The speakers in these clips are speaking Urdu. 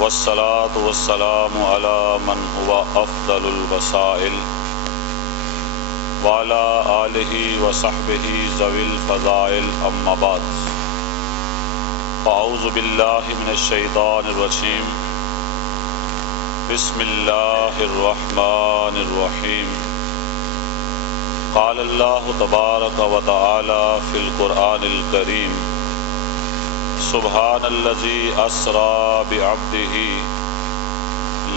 والصلاة والسلام على من هو أفضل الوسائل وعلى آله وصحبه ذوي الفضائل أما بعد فأعوذ بالله من الشيطان الرجيم بسم الله الرحمن الرحيم قال الله تبارك وتعالى في القرآن الكريم سبحان الذي أسرى بعبده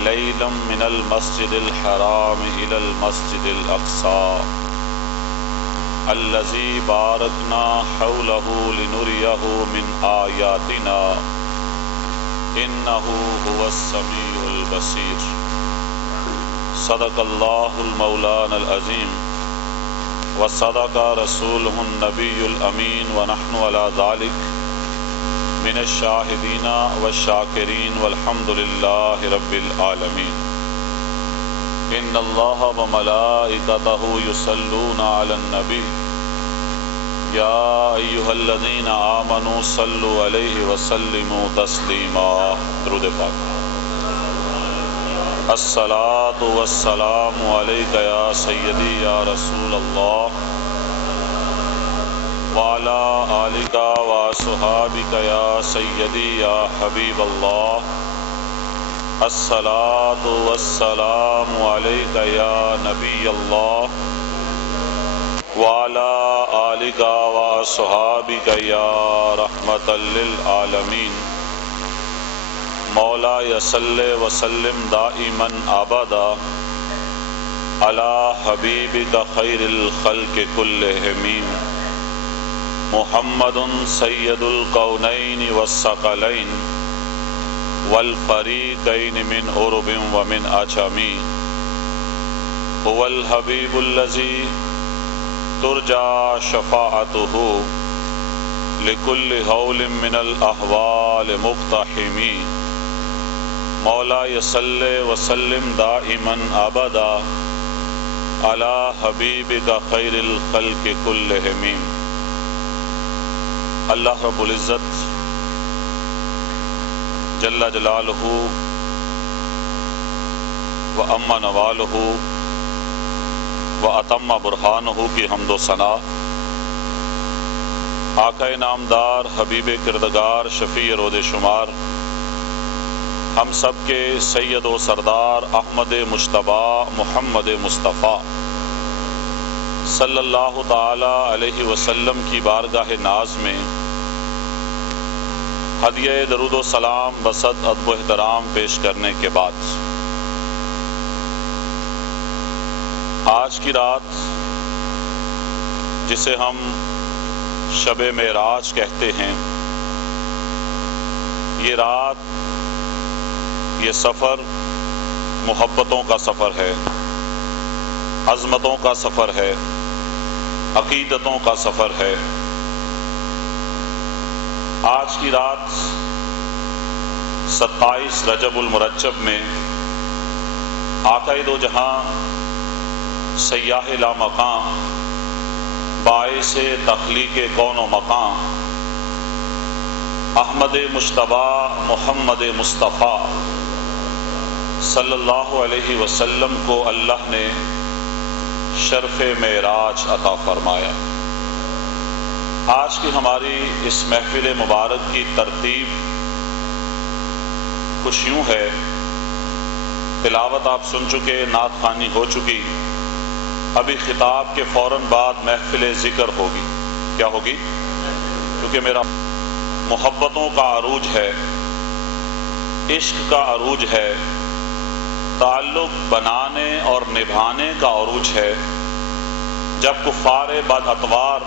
ليلا من المسجد الحرام إلى المسجد الأقصى الذي باركنا حوله لنريه من آياتنا إنه هو السميع البصير صدق الله المولانا العظيم وصدق رسوله النبي الأمين ونحن على ذلك من الشاہدین والشاکرین والحمد للہ رب العالمین ان اللہ وملائکتہ یصلون علی النبی یا ایہا الذین آمنوا صلوا علیہ وسلموا تسلیما درود پاک الصلاۃ والسلام علیک یا سیدی یا رسول اللہ وعلى آلك وصحابك يا سيدي يا حبيب الله الصلاة والسلام عليك يا نبي الله وعلى آلك وصحابك يا رحمة للعالمين مولاي صل وسلم دائما أبدا على حبيبك خير الخلق كلهم محمد سید الکونین والثقلین والفریقین من عرب ومن عجم هو الحبیب الذی ترجى شفاعته لكل هول من الاحوال مقتحم مولاي صل وسلم دائما ابدا على حبیبک خیر الخلق كلهم اللہ رب العزت جل جلالہ و اما نوالہ و اتم برہانہ کی حمد و ثنا آقا نامدار حبیب کردگار شفیع رود شمار ہم سب کے سید و سردار احمد مجتبیٰ محمد مصطفیٰ صلی اللہ تعالی علیہ وسلم کی بارگاہ ناز میں ہدیہ درود و سلام بصد ادب و احترام پیش کرنے کے بعد آج کی رات جسے ہم شب معراج کہتے ہیں، یہ رات، یہ سفر محبتوں کا سفر ہے، عظمتوں کا سفر ہے، عقیدتوں کا سفر ہے۔ آج کی رات 27 رجب المرجب میں آقا دو جہاں سیاح لامکاں باعث تخلیق کون و مکاں احمد مجتبیٰ محمد مصطفیٰ صلی اللہ علیہ وسلم کو اللہ نے شرف معراج عطا فرمایا۔ آج کی ہماری اس محفل مبارک کی ترتیب کچھ یوں ہے، تلاوت آپ سن چکے، نعت خوانی ہو چکی، ابھی خطاب کے فوراً بعد محفل ذکر ہوگی۔ کیا ہوگی؟ کیونکہ میرا محبتوں کا عروج ہے، عشق کا عروج ہے، تعلق بنانے اور نبھانے کا عروج ہے۔ جب کفار بد اتوار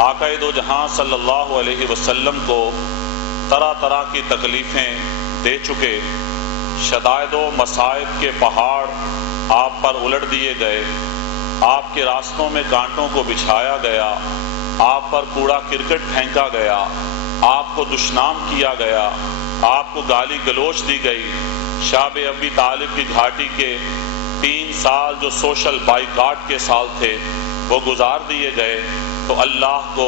آقا دو جہاں صلی اللہ علیہ وسلم کو طرح طرح کی تکلیفیں دے چکے، شدائد و مصائب کے پہاڑ آپ پر الٹ دیے گئے، آپ کے راستوں میں کانٹوں کو بچھایا گیا، آپ پر کوڑا کرکٹ پھینکا گیا، آپ کو دشنام کیا گیا، آپ کو گالی گلوچ دی گئی، شاب ابی طالب کی گھاٹی کے 3 سال جو سوشل بائیکاٹ کے سال تھے وہ گزار دیے گئے، تو اللہ کو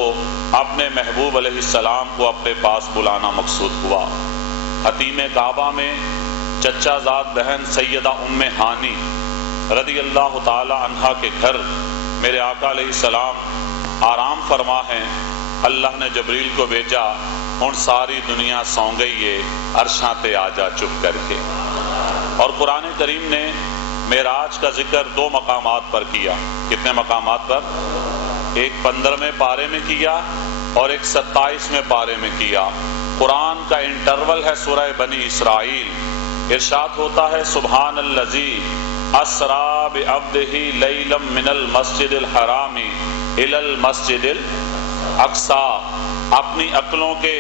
اپنے محبوب علیہ السلام کو اپنے پاس بلانا مقصود ہوا۔ حتیم کعبہ میں چچا زاد بہن سیدہ ام ہانی رضی اللہ تعالی عنہا کے گھر میرے آقا علیہ السلام آرام فرما ہیں. اللہ نے جبریل کو بھیجا، ہن ساری دنیا سو گئی ہے، عرشاں تے آ جا چپ کر کے. اور قرآن کریم نے معراج کا ذکر 2 مقامات پر کیا. کتنے مقامات پر؟ ایک 15ویں پارے میں کیا اور ایک 27ویں پارے میں کیا. قرآن کا انٹرول ہے سورہ بنی اسرائیل. ارشاد ہوتا ہے سبحان الذی اسری بعبدہ لیلا من المسجد الحرام الی المسجد الاقصی. اپنی عقلوں کے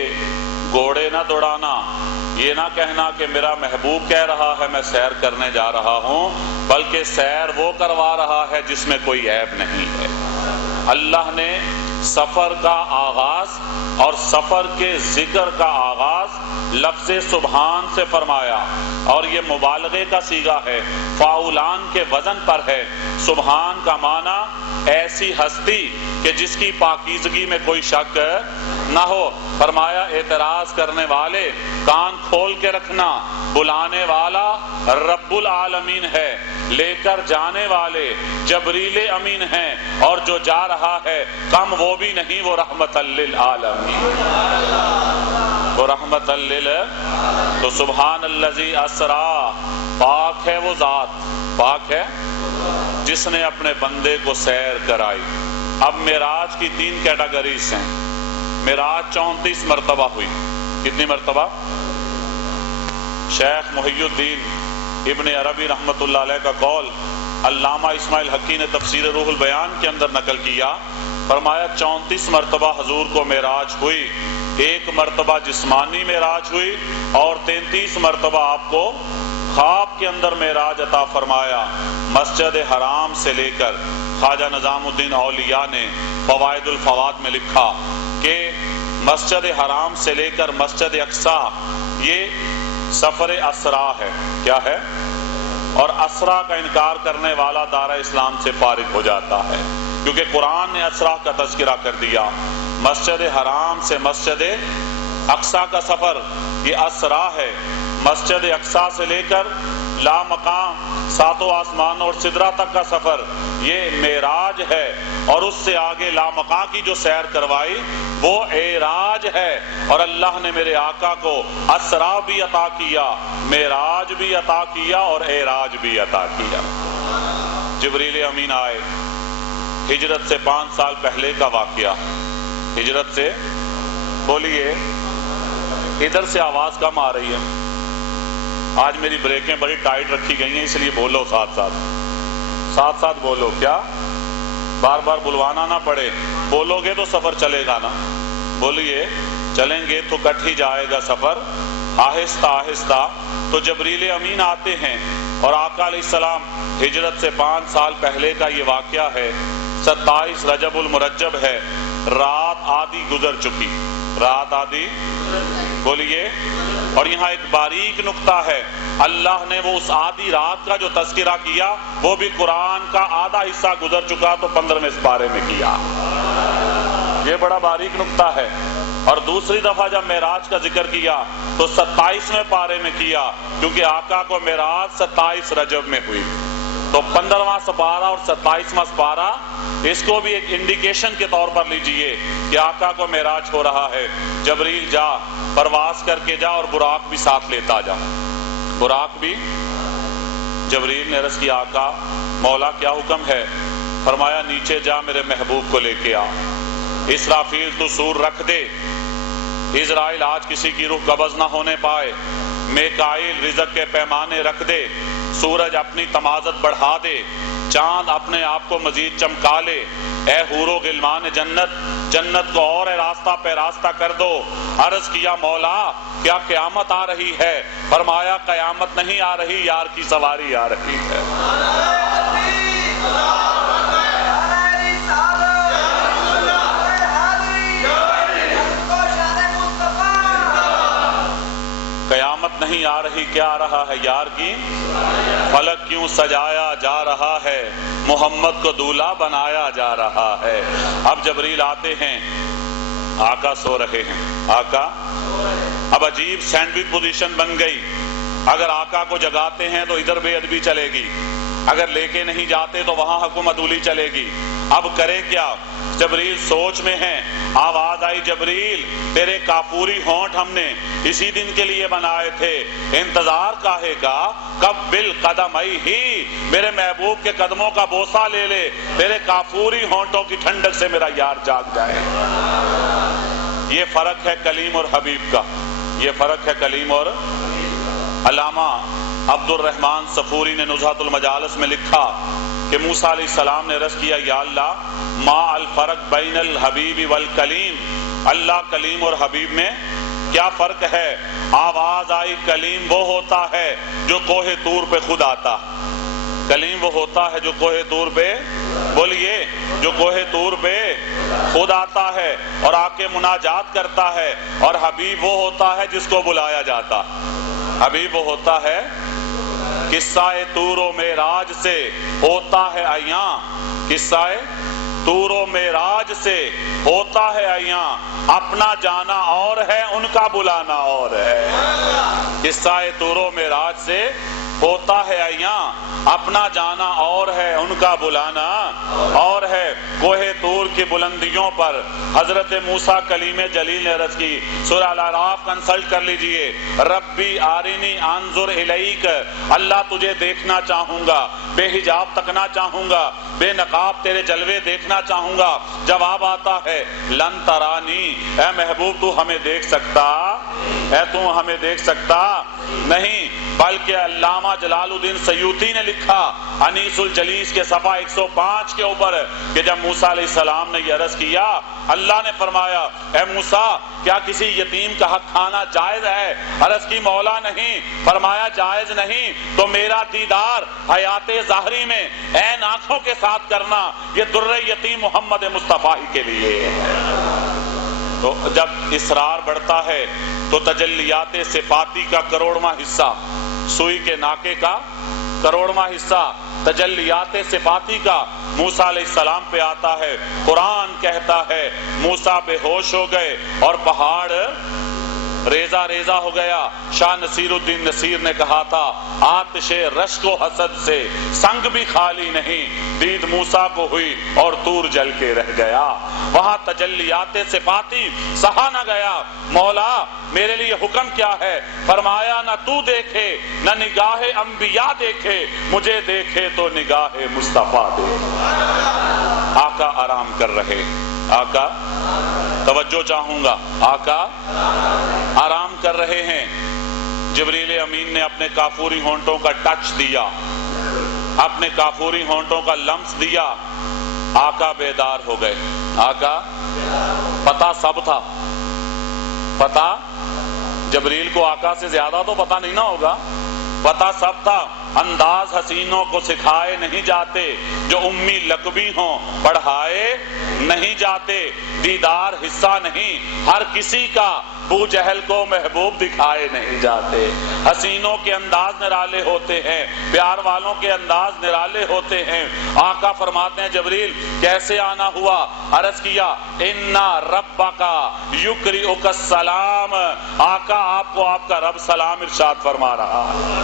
گھوڑے نہ دوڑانا، یہ نہ کہنا کہ میرا محبوب کہہ رہا ہے میں سیر کرنے جا رہا ہوں، بلکہ سیر وہ کروا رہا ہے جس میں کوئی عیب نہیں ہے. اللہ نے سفر کا آغاز اور سفر کے ذکر کا آغاز لفظ سبحان سے فرمایا، اور یہ مبالغے کا صیغہ ہے، فاعلان کے وزن پر ہے. سبحان کا معنی ایسی ہستی کہ جس کی پاکیزگی میں کوئی شک نہ ہو. فرمایا اعتراض کرنے والے کان کھول کے رکھنا، بلانے والا رب العالمین ہے، لے کر جانے والے جبریل امین ہیں، اور جو جا رہا ہے کم وہ بھی نہیں، وہ رحمت للعالمین، وہ رحمت تو سبحان الذی اسری، پاک ہے وہ ذات، پاک ہے جس نے اپنے بندے کو سیر کرائی. اب معراج کی 3 کیٹیگریز ہیں. معراج 34 مرتبہ ہوئی. کتنی مرتبہ؟ شیخ محی الدین ابن عربی رحمۃ اللہ علیہ کا قول علامہ اسماعیل حقی نے تفسیر روح البیان کے اندر نقل کیا. فرمایا 34 مرتبہ حضور کو معراج ہوئی، 1 مرتبہ جسمانی معراج ہوئی، اور 33 مرتبہ آپ کو خواب کے اندر معراج عطا فرمایا. مسجد حرام سے لے کر خواجہ نظام الدین اولیاء نے فوائد الفواد میں لکھا کہ مسجد حرام سے لے کر مسجد اقصی یہ سفر اسرا ہے. کیا ہے؟ اور اسرا کا انکار کرنے والا دارہ اسلام سے فارغ ہو جاتا ہے، کیونکہ قرآن نے اسرا کا تذکرہ کر دیا. مسجد حرام سے مسجد اقصی کا سفر یہ اسرا ہے. مسجد اقصی سے لے کر لا مقام 7 آسمان اور سدرہ تک کا سفر یہ معراج ہے، اور اس سے آگے لا مقام کی جو سیر کروائی وہ اعراج ہے. اور اللہ نے میرے آقا کو اسرا بھی عطا کیا، معراج بھی عطا کیا، اور اعراج بھی عطا کیا. جبریل امین آئے، ہجرت سے 5 سال پہلے کا واقعہ. ہجرت سے بولیے، ادھر سے آواز کم آ رہی ہے. آج میری بریکیں بڑی ٹائٹ رکھی گئی ہیں، اس لیے بولو ساتھ ساتھ بولو. کیا بار بار بلوانا نہ پڑے، بولو گے تو سفر چلے گا نا. بولیے، چلیں گے تو کٹ ہی جائے گا سفر آہستہ آہستہ. تو جبریل امین آتے ہیں، اور آقا علیہ السلام ہجرت سے 5 سال پہلے کا یہ واقعہ ہے. 27 رجب المرجب ہے، رات آدھی گزر چکی، رات آدھی بولیے. اور یہاں ایک باریک نقطہ ہے، اللہ نے وہ اس آدھی رات کا جو تذکرہ کیا وہ بھی قرآن کا آدھا حصہ گزر چکا تو 15ویں پارے میں کیا. یہ بڑا باریک نقطہ ہے. اور دوسری دفعہ جب معراج کا ذکر کیا تو 27ویں پارے میں کیا، کیونکہ آقا کو معراج 27 رجب میں ہوئی. تو 15واں سپارہ اور 27واں سپارہ اس کو بھی ایک انڈیکیشن کے طور پر لیجئے کہ آقا کو معراج ہو رہا ہے. جبریل جا، پرواز کر کے جا، اور براق بھی ساتھ لیتا جا. براق بھی. جبریل نے عرض کیا آقا مولا کیا حکم ہے؟ فرمایا نیچے جا، میرے محبوب کو لے کے آ. اسرافیل تو سور رکھ دے، اسرائیل آج کسی کی روح قبض نہ ہونے پائے. میکائیل رزق کے پیمانے رکھ دے، سورج اپنی تمازت بڑھا دے، چاند اپنے آپ کو مزید چمکا لے. اے حور و غلمان جنت، جنت کو اور راستہ پہ راستہ کر دو. عرض کیا مولا کیا قیامت آ رہی ہے؟ فرمایا قیامت نہیں آ رہی، یار کی سواری آ رہی ہے. قیامت نہیں آ رہی، کیا آ رہا ہے؟ یار کی. فلک کیوں سجایا جا رہا ہے، محمد کو دولہا بنایا جا رہا ہے. اب جبریل آتے ہیں، آقا سو رہے ہیں. آقا اب عجیب سینڈوچ پوزیشن بن گئی، اگر آقا کو جگاتے ہیں تو ادھر بے ادبی چلے گی، اگر لے کے نہیں جاتے تو وہاں حکم عدولی چلے گی۔ اب کرے کیا؟ جبریل سوچ میں ہیں، آواز آئی جبریل تیرے کافوری ہونٹ ہم نے اسی دن کے لیے بنائے تھے، انتظار کاہے کا، کب بالقدمئی ہی، میرے محبوب کے قدموں کا بوسہ لے لے، تیرے کافوری ہونٹوں کی ٹھنڈک سے میرا یار جاگ جائے۔ یہ فرق ہے کلیم اور حبیب کا، یہ فرق ہے کلیم اور۔ علامہ عبد الرحمن صفوری نے نزہۃ المجالس میں لکھا کہ موسیٰ علیہ السلام نے عرض کیا یا اللہ ما الفرق بین الحبیب والکلیم، اللہ کلیم اور حبیب میں کیا فرق ہے؟ آواز آئی کلیم وہ ہوتا ہے جو کوہ طور پہ خود آتا، کلیم وہ ہوتا ہے جو کوہ طور پہ، بولیے، جو کوہ طور پہ خود آتا ہے اور آ کے مناجات کرتا ہے، اور حبیب وہ ہوتا ہے جس کو بلایا جاتا، حبیب وہ ہوتا ہے۔ قصہ طور و معراج سے ہوتا ہے عیاں، قصہ طور و معراج سے ہوتا ہے عیاں، اپنا جانا اور ہے ان کا بلانا اور ہے۔ قصہ طور و معراج سے ہوتا ہے عیاں، اپنا جانا اور ہے ان کا بلانا اور ہے۔ کوہ طور کی بلندیوں پر حضرت موسیٰ کلیم جلیل نے عرض کی، سورہ الاعراف کنسلٹ کر لیجئے، ربی آرینی انظر الیک، اللہ تجھے دیکھنا چاہوں گا، بے حجاب تکنا چاہوں گا، بے نقاب تیرے جلوے دیکھنا چاہوں گا۔ جواب آتا ہے لن ترانی، اے محبوب تو ہمیں دیکھ سکتا، اے تو ہمیں دیکھ سکتا نہیں، بلکہ علامہ جلال الدین سیوطی نے لکھا انیس الجلیس کے صفحہ 105 کے اوپر کہ جب موسیٰ علیہ السلام نے یہ عرض کیا، اللہ نے فرمایا اے موسیٰ کیا کسی یتیم کا حق کھانا جائز ہے؟ عرض کی مولا نہیں، فرمایا جائز نہیں تو میرا دیدار حیات ظاہری میں عین آنکھوں کے ساتھ کرنا، یہ در یتیم محمد مصطفیٰ کے لیے۔ تو جب اصرار بڑھتا ہے تو تجلیات صفاتی کا کروڑواں حصہ، سوئی کے ناکے کا کروڑواں حصہ تجلیات صفاتی کا موسیٰ علیہ السلام پہ آتا ہے۔ قرآن کہتا ہے موسیٰ بے ہوش ہو گئے اور پہاڑ ریزہ ریزہ ہو گیا۔ شاہ نصیر الدین نصیر نے کہا تھا آتش رشک و حسد سے سنگ بھی خالی نہیں، دید موسیٰ کو ہوئی اور طور جل کے رہ گیا۔ وہاں تجلیات صفاتی سہا نہ گیا، مولا میرے لیے حکم کیا ہے؟ فرمایا نہ تو دیکھے نہ نگاہ انبیاء دیکھے، مجھے دیکھے تو نگاہ مصطفیٰ دیکھے۔ آقا آرام کر رہے، آقا توجہ چاہوں گا، آقا آرام کر رہے ہیں۔ جبریل امین نے اپنے کافوری ہونٹوں کا ٹچ دیا، اپنے کافوری ہونٹوں کا لمس دیا، آقا بیدار ہو گئے۔ آقا پتہ سب تھا، پتہ جبریل کو آقا سے زیادہ تو پتہ نہیں نہ ہوگا، پتہ سب تھا۔ انداز حسینوں کو سکھائے نہیں جاتے، جو امی لقبی ہوں پڑھائے نہیں جاتے، دیدار حصہ نہیں ہر کسی کا، ابو جہل کو محبوب دکھائے نہیں جاتے۔ حسینوں کے انداز نرالے ہوتے ہیں، پیار والوں کے انداز نرالے ہوتے ہیں۔ آقا فرماتے ہیں جبریل کیسے آنا ہوا؟ عرض کیا اِنَّا رَبَّكَ يُقْرِئُكَ السَّلَامَ، آقا آپ کو آپ کا رب سلام ارشاد فرما رہا ہے،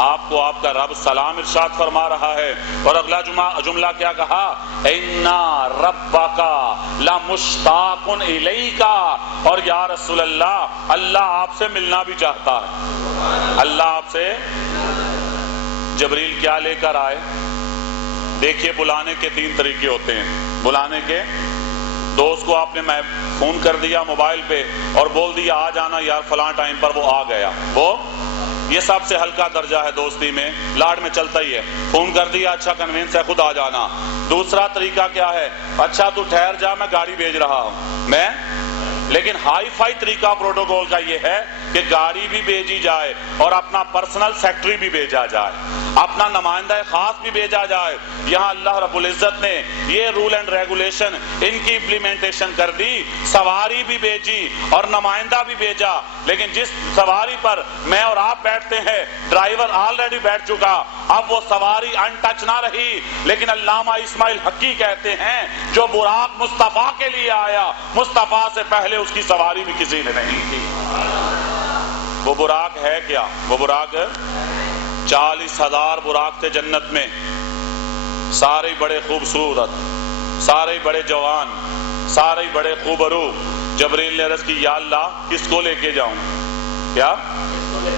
آپ کو آپ کا رب سلام ارشاد فرما رہا ہے۔ اور اگلا جملہ کیا کہا؟ اِنَّا رَبَّكَ لَمُشْتَاقٌ إِلَيْكَ، اور یا رسول اللہ اللہ آپ سے ملنا بھی چاہتا ہے، اللہ آپ سے۔ جبریل کیا لے کر آئے؟ دیکھیے بلانے کے تین طریقے ہوتے ہیں، بلانے کے، دوست کو آپ نے فون کر دیا موبائل پہ اور بول دیا آ جانا یار فلاں ٹائم پر، وہ آ گیا، وہ یہ سب سے ہلکا درجہ ہے دوستی میں، لاڈ میں چلتا ہی ہے، فون کر دیا اچھا کنوینس ہے خود آ جانا۔ دوسرا طریقہ کیا ہے؟ اچھا تو ٹھہر جا میں گاڑی بھیج رہا ہوں میں، لیکن ہائی فائی طریقہ پروٹوکول کا یہ ہے کہ گاڑی بھی بھیجی جائے اور اپنا پرسنل سیکٹری بھی بھیجا جائے، اپنا نمائندہ خاص بھی بھیجا جائے۔ یہاں اللہ رب العزت نے یہ رول اینڈ ریگولیشن ان کی امپلیمنٹیشن کر دی، سواری بھی بھیجی اور نمائندہ بھی بھیجا، لیکن جس سواری پر میں اور آپ بیٹھتے ہیں ڈرائیور آلریڈی بیٹھ چکا، اب وہ سواری ان ٹچ نہ رہی۔ لیکن علامہ اسماعیل حقی کہتے ہیں جو براق مصطفیٰ کے لیے آیا، مصطفیٰ سے پہلے اس کی سواری بھی کسی نے نہیں کی۔ وہ براق ہے کیا؟ وہ براق 40,000 براق تھے جنت میں، سارے بڑے خوبصورت، سارے بڑے جوان، سارے بڑے خوبرو۔ جبریل نے عرض کی یا اللہ کس کو لے کے جاؤں؟ کیا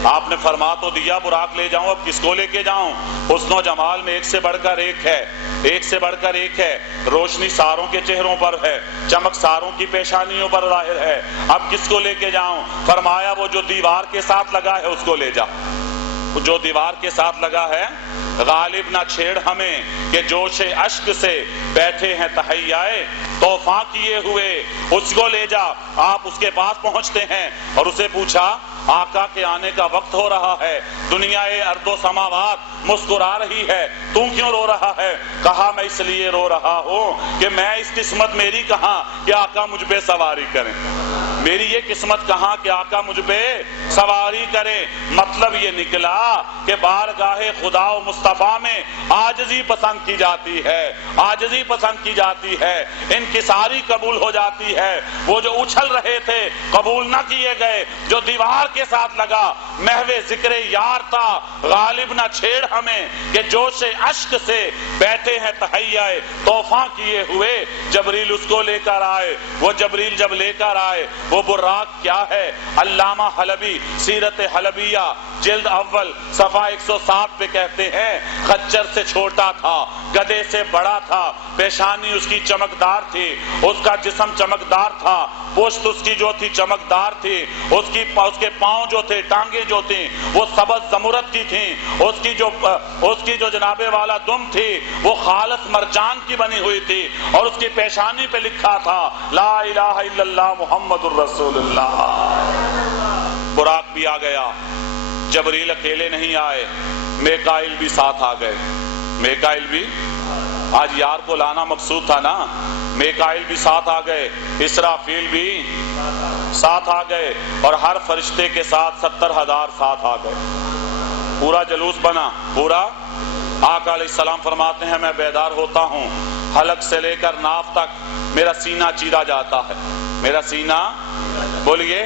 آپ نے فرما تو دیا براق لے جاؤں، اب کس کو لے کے جاؤں؟ حسن و جمال میں ایک سے بڑھ کر ایک ہے، ایک سے بڑھ کر ایک ہے، روشنی ساروں کے چہروں پر ہے، چمک ساروں کی پیشانیوں پر ظاہر ہے، اب کس کو لے کے جاؤں؟ فرمایا وہ جو دیوار کے ساتھ لگا ہے اس کو لے جا، جو دیوار کے ساتھ لگا ہے۔ غالب نہ چھیڑ ہمیں کہ جوش اشک سے بیٹھے ہیں تہیائے طوفاں کیے ہوئے، اس کو لے جا۔ آپ اس کے پاس پہنچتے ہیں اور اسے پوچھا آقا کے آنے کا وقت ہو رہا ہے، دنیا ارض و سماوات مسکرا رہی ہے، تو کیوں رو رہا ہے؟ کہا میں اس لیے رو رہا ہوں کہ میں اس قسمت میری کہاں کہ آقا مجھ پہ سواری کریں، میری یہ قسمت کہاں کہ آقا مجھ پہ سواری کرے۔ مطلب یہ نکلا کہ بارگاہ خدا و مصطفیٰ میں عاجزی پسند کی جاتی ہے، عاجزی پسند کی جاتی ہے، انکساری قبول ہو جاتی ہے۔ وہ جو اچھل رہے تھے قبول نہ کیے گئے، جو دیوار کے ساتھ لگا محو ذکر یار تھا، غالب نہ چھیڑ ہمیں کہ جوش اشک سے بیٹھے ہیں تہیائے طوفاں کیے ہوئے۔ جبریل اس کو لے کر آئے، وہ جبریل جب لے کر آئے وہ براق کیا ہے؟ علامہ حلبی سیرت حلبیہ جلد اول صفحہ 107 پہ کہتے ہیں خچر سے چھوٹا تھا، گدھے سے بڑا تھا، پیشانی اس کی چمکدار تھی، اس کا جسم چمکدار تھا، پشت اس کی جو تھی چمکدار تھی، اس کے پاؤں جو تھے، ٹانگیں جو تھیں وہ سبز زمرد کی تھیں، اس کی جو جناب والا دم تھی وہ خالص مرجان کی بنی ہوئی تھی، اور اس کی پیشانی پہ لکھا تھا لا الہ الا اللہ محمد الرسول اللہ۔ براق بھی آ گیا، جبریل اکیلے نہیں آئے، میکائیل بھی ساتھ آ گئے۔ میکائیل بھی آج یار کو لانا مقصود تھا نا، میکائیل بھی ساتھ آ گئے، اسرافیل بھی ساتھ آ گئے، اور ہر فرشتے کے ساتھ 70,000 ساتھ آ گئے۔ پورا جلوس بنا، پورا۔ آقا علیہ السلام فرماتے ہیں میں بیدار ہوتا ہوں، حلق سے لے کر ناف تک میرا سینہ چیرا جاتا ہے، میرا سینہ بولیے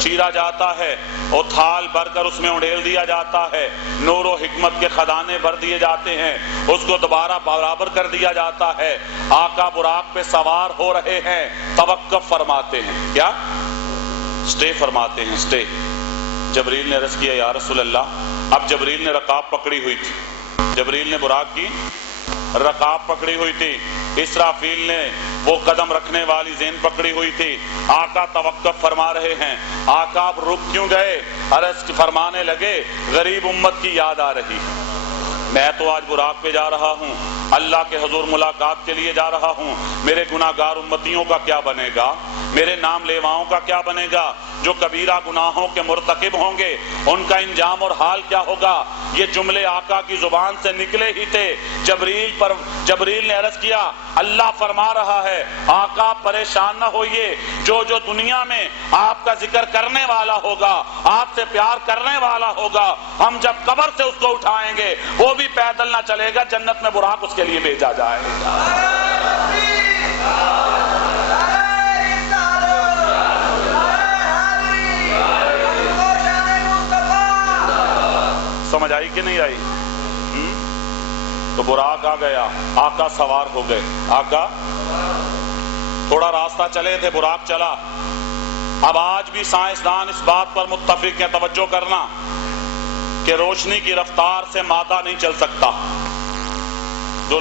چیرا جاتا ہے، اور تھال بھر کر اس میں اونڈیل دیا جاتا ہے، نور و حکمت کے خزانے بھر دیے جاتے ہیں، اس کو دوبارہ برابر کر دیا جاتا ہے۔ آقا براق پہ سوار ہو رہے ہیں، توقف فرماتے ہیں، کیا سٹے فرماتے ہیں، سٹے۔ جبریل نے عرض کیا یا رسول اللہ، اب جبریل نے رکاب پکڑی ہوئی تھی، جبریل نے براق کی رکاب پکڑی ہوئی تھی، اسرافیل نے وہ قدم رکھنے والی زین پکڑی ہوئی تھی۔ آقا توقف فرما رہے ہیں، آقا اب رک کیوں گئے؟ عرض فرمانے لگے غریب امت کی یاد آ رہی ہے، میں تو آج براق پہ جا رہا ہوں، اللہ کے حضور ملاقات کے لیے جا رہا ہوں، میرے گناہگار امتیوں کا کیا بنے گا، میرے نام لیواؤں کا کیا بنے گا، جو کبیرہ گناہوں کے مرتکب ہوں گے ان کا انجام اور حال کیا ہوگا۔ یہ جملے آقا کی زبان سے نکلے ہی تھے، جبریل نے عرض کیا اللہ فرما رہا ہے آقا پریشان نہ ہوئیے، جو دنیا میں آپ کا ذکر کرنے والا ہوگا، آپ سے پیار کرنے والا ہوگا، ہم جب قبر سے اس کو اٹھائیں گے وہ بھی پیدل نہ چلے گا، جنت میں براق اس کے لیے بھیجا جائے گا۔ سمجھ آئی کہ نہیں آئی؟ تو براق آ گیا، آقا سوار ہو گئے، آقا تھوڑا راستہ چلے تھے، براق چلا۔ اب آج بھی سائنسدان اس بات پر متفق ہیں، توجہ کرنا، کہ روشنی کی رفتار سے مادہ نہیں چل سکتا۔ جو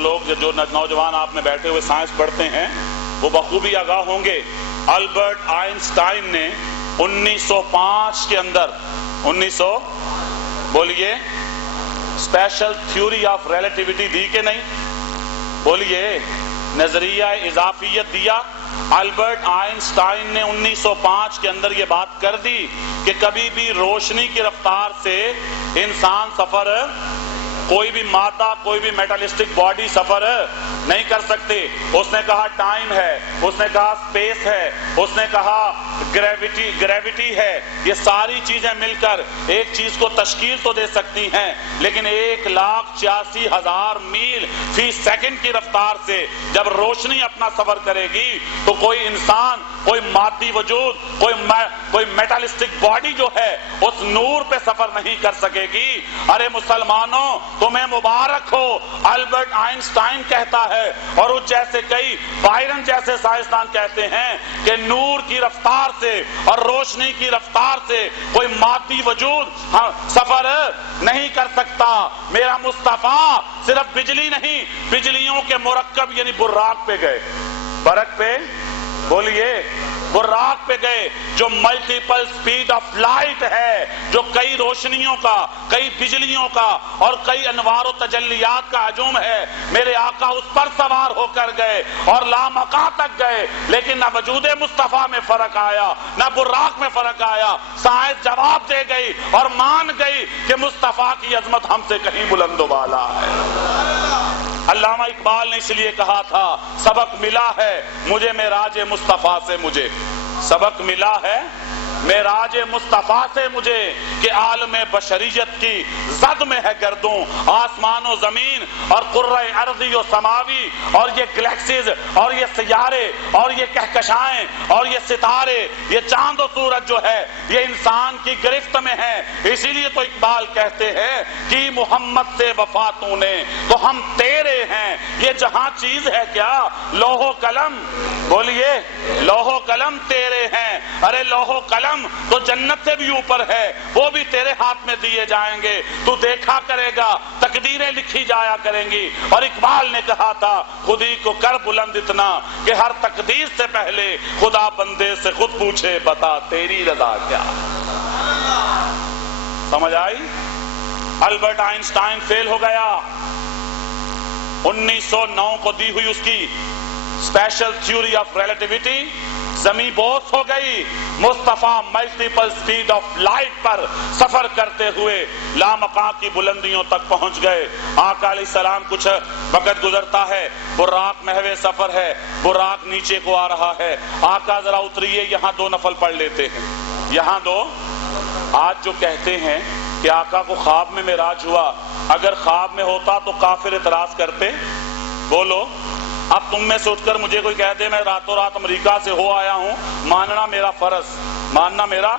نوجوان آپ میں بیٹھے ہوئے سائنس پڑھتے ہیں وہ بخوبی آگاہ ہوں گے، البرٹ آئنسٹائن نے 1905 کے اندر 1900 بولیے اسپیشل تھیوری آف ریلیٹیوٹی دی کہ نہیں؟ بولیے نظریہ اضافیت دیا۔ البرٹ آئنسٹائن نے 1905 کے اندر یہ بات کر دی کہ کبھی بھی روشنی کی رفتار سے انسان سفر کوئی بھی مادہ کوئی بھی میٹلسٹک باڈی سفر نہیں کر سکتی. اس نے کہا ٹائم ہے, اس نے کہا اسپیس ہے, اس نے کہا گریوٹی ہے. یہ ساری چیزیں مل کر ایک چیز کو تشکیل تو دے سکتی ہیں, لیکن 1,86,000 میل فی سیکنڈ کی رفتار سے جب روشنی اپنا سفر کرے گی تو کوئی انسان, کوئی مادی وجود, کوئی میٹلسٹک باڈی جو ہے اس نور پہ سفر نہیں کر سکے گی. ارے مسلمانوں, تمہیں مبارک ہو. البرٹ آئنسٹائن کہتا ہے اور اس جیسے کئی بائرن جیسے سائنسدان کہتے ہیں کہ نور کی رفتار سے اور روشنی کی رفتار سے کوئی مادی وجود سفر نہیں کر سکتا. میرا مصطفیٰ صرف بجلی نہیں, بجلیوں کے مرکب یعنی براق پہ گئے. برق پہ بولیے, براق پہ گئے جو ملٹیپل سپیڈ آف لائٹ ہے, جو کئی روشنیوں کا, کئی بجلیوں کا اور کئی انوار و تجلیات کا ہجوم ہے. میرے آقا اس پر سوار ہو کر گئے اور لامکاں تک گئے, لیکن نہ وجود مصطفیٰ میں فرق آیا نہ براق میں فرق آیا. سائنس جواب دے گئی اور مان گئی کہ مصطفیٰ کی عظمت ہم سے کہیں بلند و بالا ہے. علامہ اقبال نے اس لیے کہا تھا سبق ملا ہے مجھے معراج مصطفیٰ سے, مجھے سبق ملا ہے معراج مصطفیٰ سے مجھے کہ عالم بشریت کی زد میں ہے گردوں. آسمان و زمین اور قرۂ ارضی و سماوی اور یہ گلیکسیز اور یہ سیارے اور یہ کہکشائیں اور یہ ستارے, یہ چاند و سورج جو ہے یہ انسان کی گرفت میں ہے. اسی لیے تو اقبال کہتے ہیں کہ محمد سے وفا تو نے تو ہم تیرے ہیں. یہ جہاں چیز ہے کیا لوح و قلم, بولیے لوح و قلم تیرے ہیں. ارے لوح و قلم تو جنت سے بھی اوپر ہے, وہ بھی تیرے ہاتھ میں دیے جائیں گے. تو دیکھا کرے گا, تقدیریں لکھی جایا کریں گی. اور اقبال نے کہا تھا خود ہی کو کر بلند اتنا کہ ہر تقدیر سے پہلے خدا بندے سے خود پوچھے بتا تیری رضا کیا. سمجھ آئی؟ البرٹ آئنسٹائن فیل ہو گیا. 1909 کو دی ہوئی اس کی اسپیشل تھیوری آف ریلیٹیوٹی زمین بوس ہو گئی. مصطفیٰ ملٹیپل سپیڈ آف لائٹ پر سفر کرتے ہوئے لامکاں کی بلندیوں تک پہنچ گئے. آقا علیہ السلام کچھ وقت گزرتا ہے, براق محو سفر ہے, براق نیچے کو آ رہا ہے. آقا ذرا اتریے, یہاں 2 نفل پڑھ لیتے ہیں, یہاں 2. آج جو کہتے ہیں کہ آقا کو خواب میں معراج ہوا, اگر خواب میں ہوتا تو کافر اعتراض کرتے. بولو, اب تم میں سے اٹھ کر مجھے کوئی کہہ دے میں راتوں رات امریکہ سے ہو آیا ہوں, ماننا میرا فرض, ماننا میرا,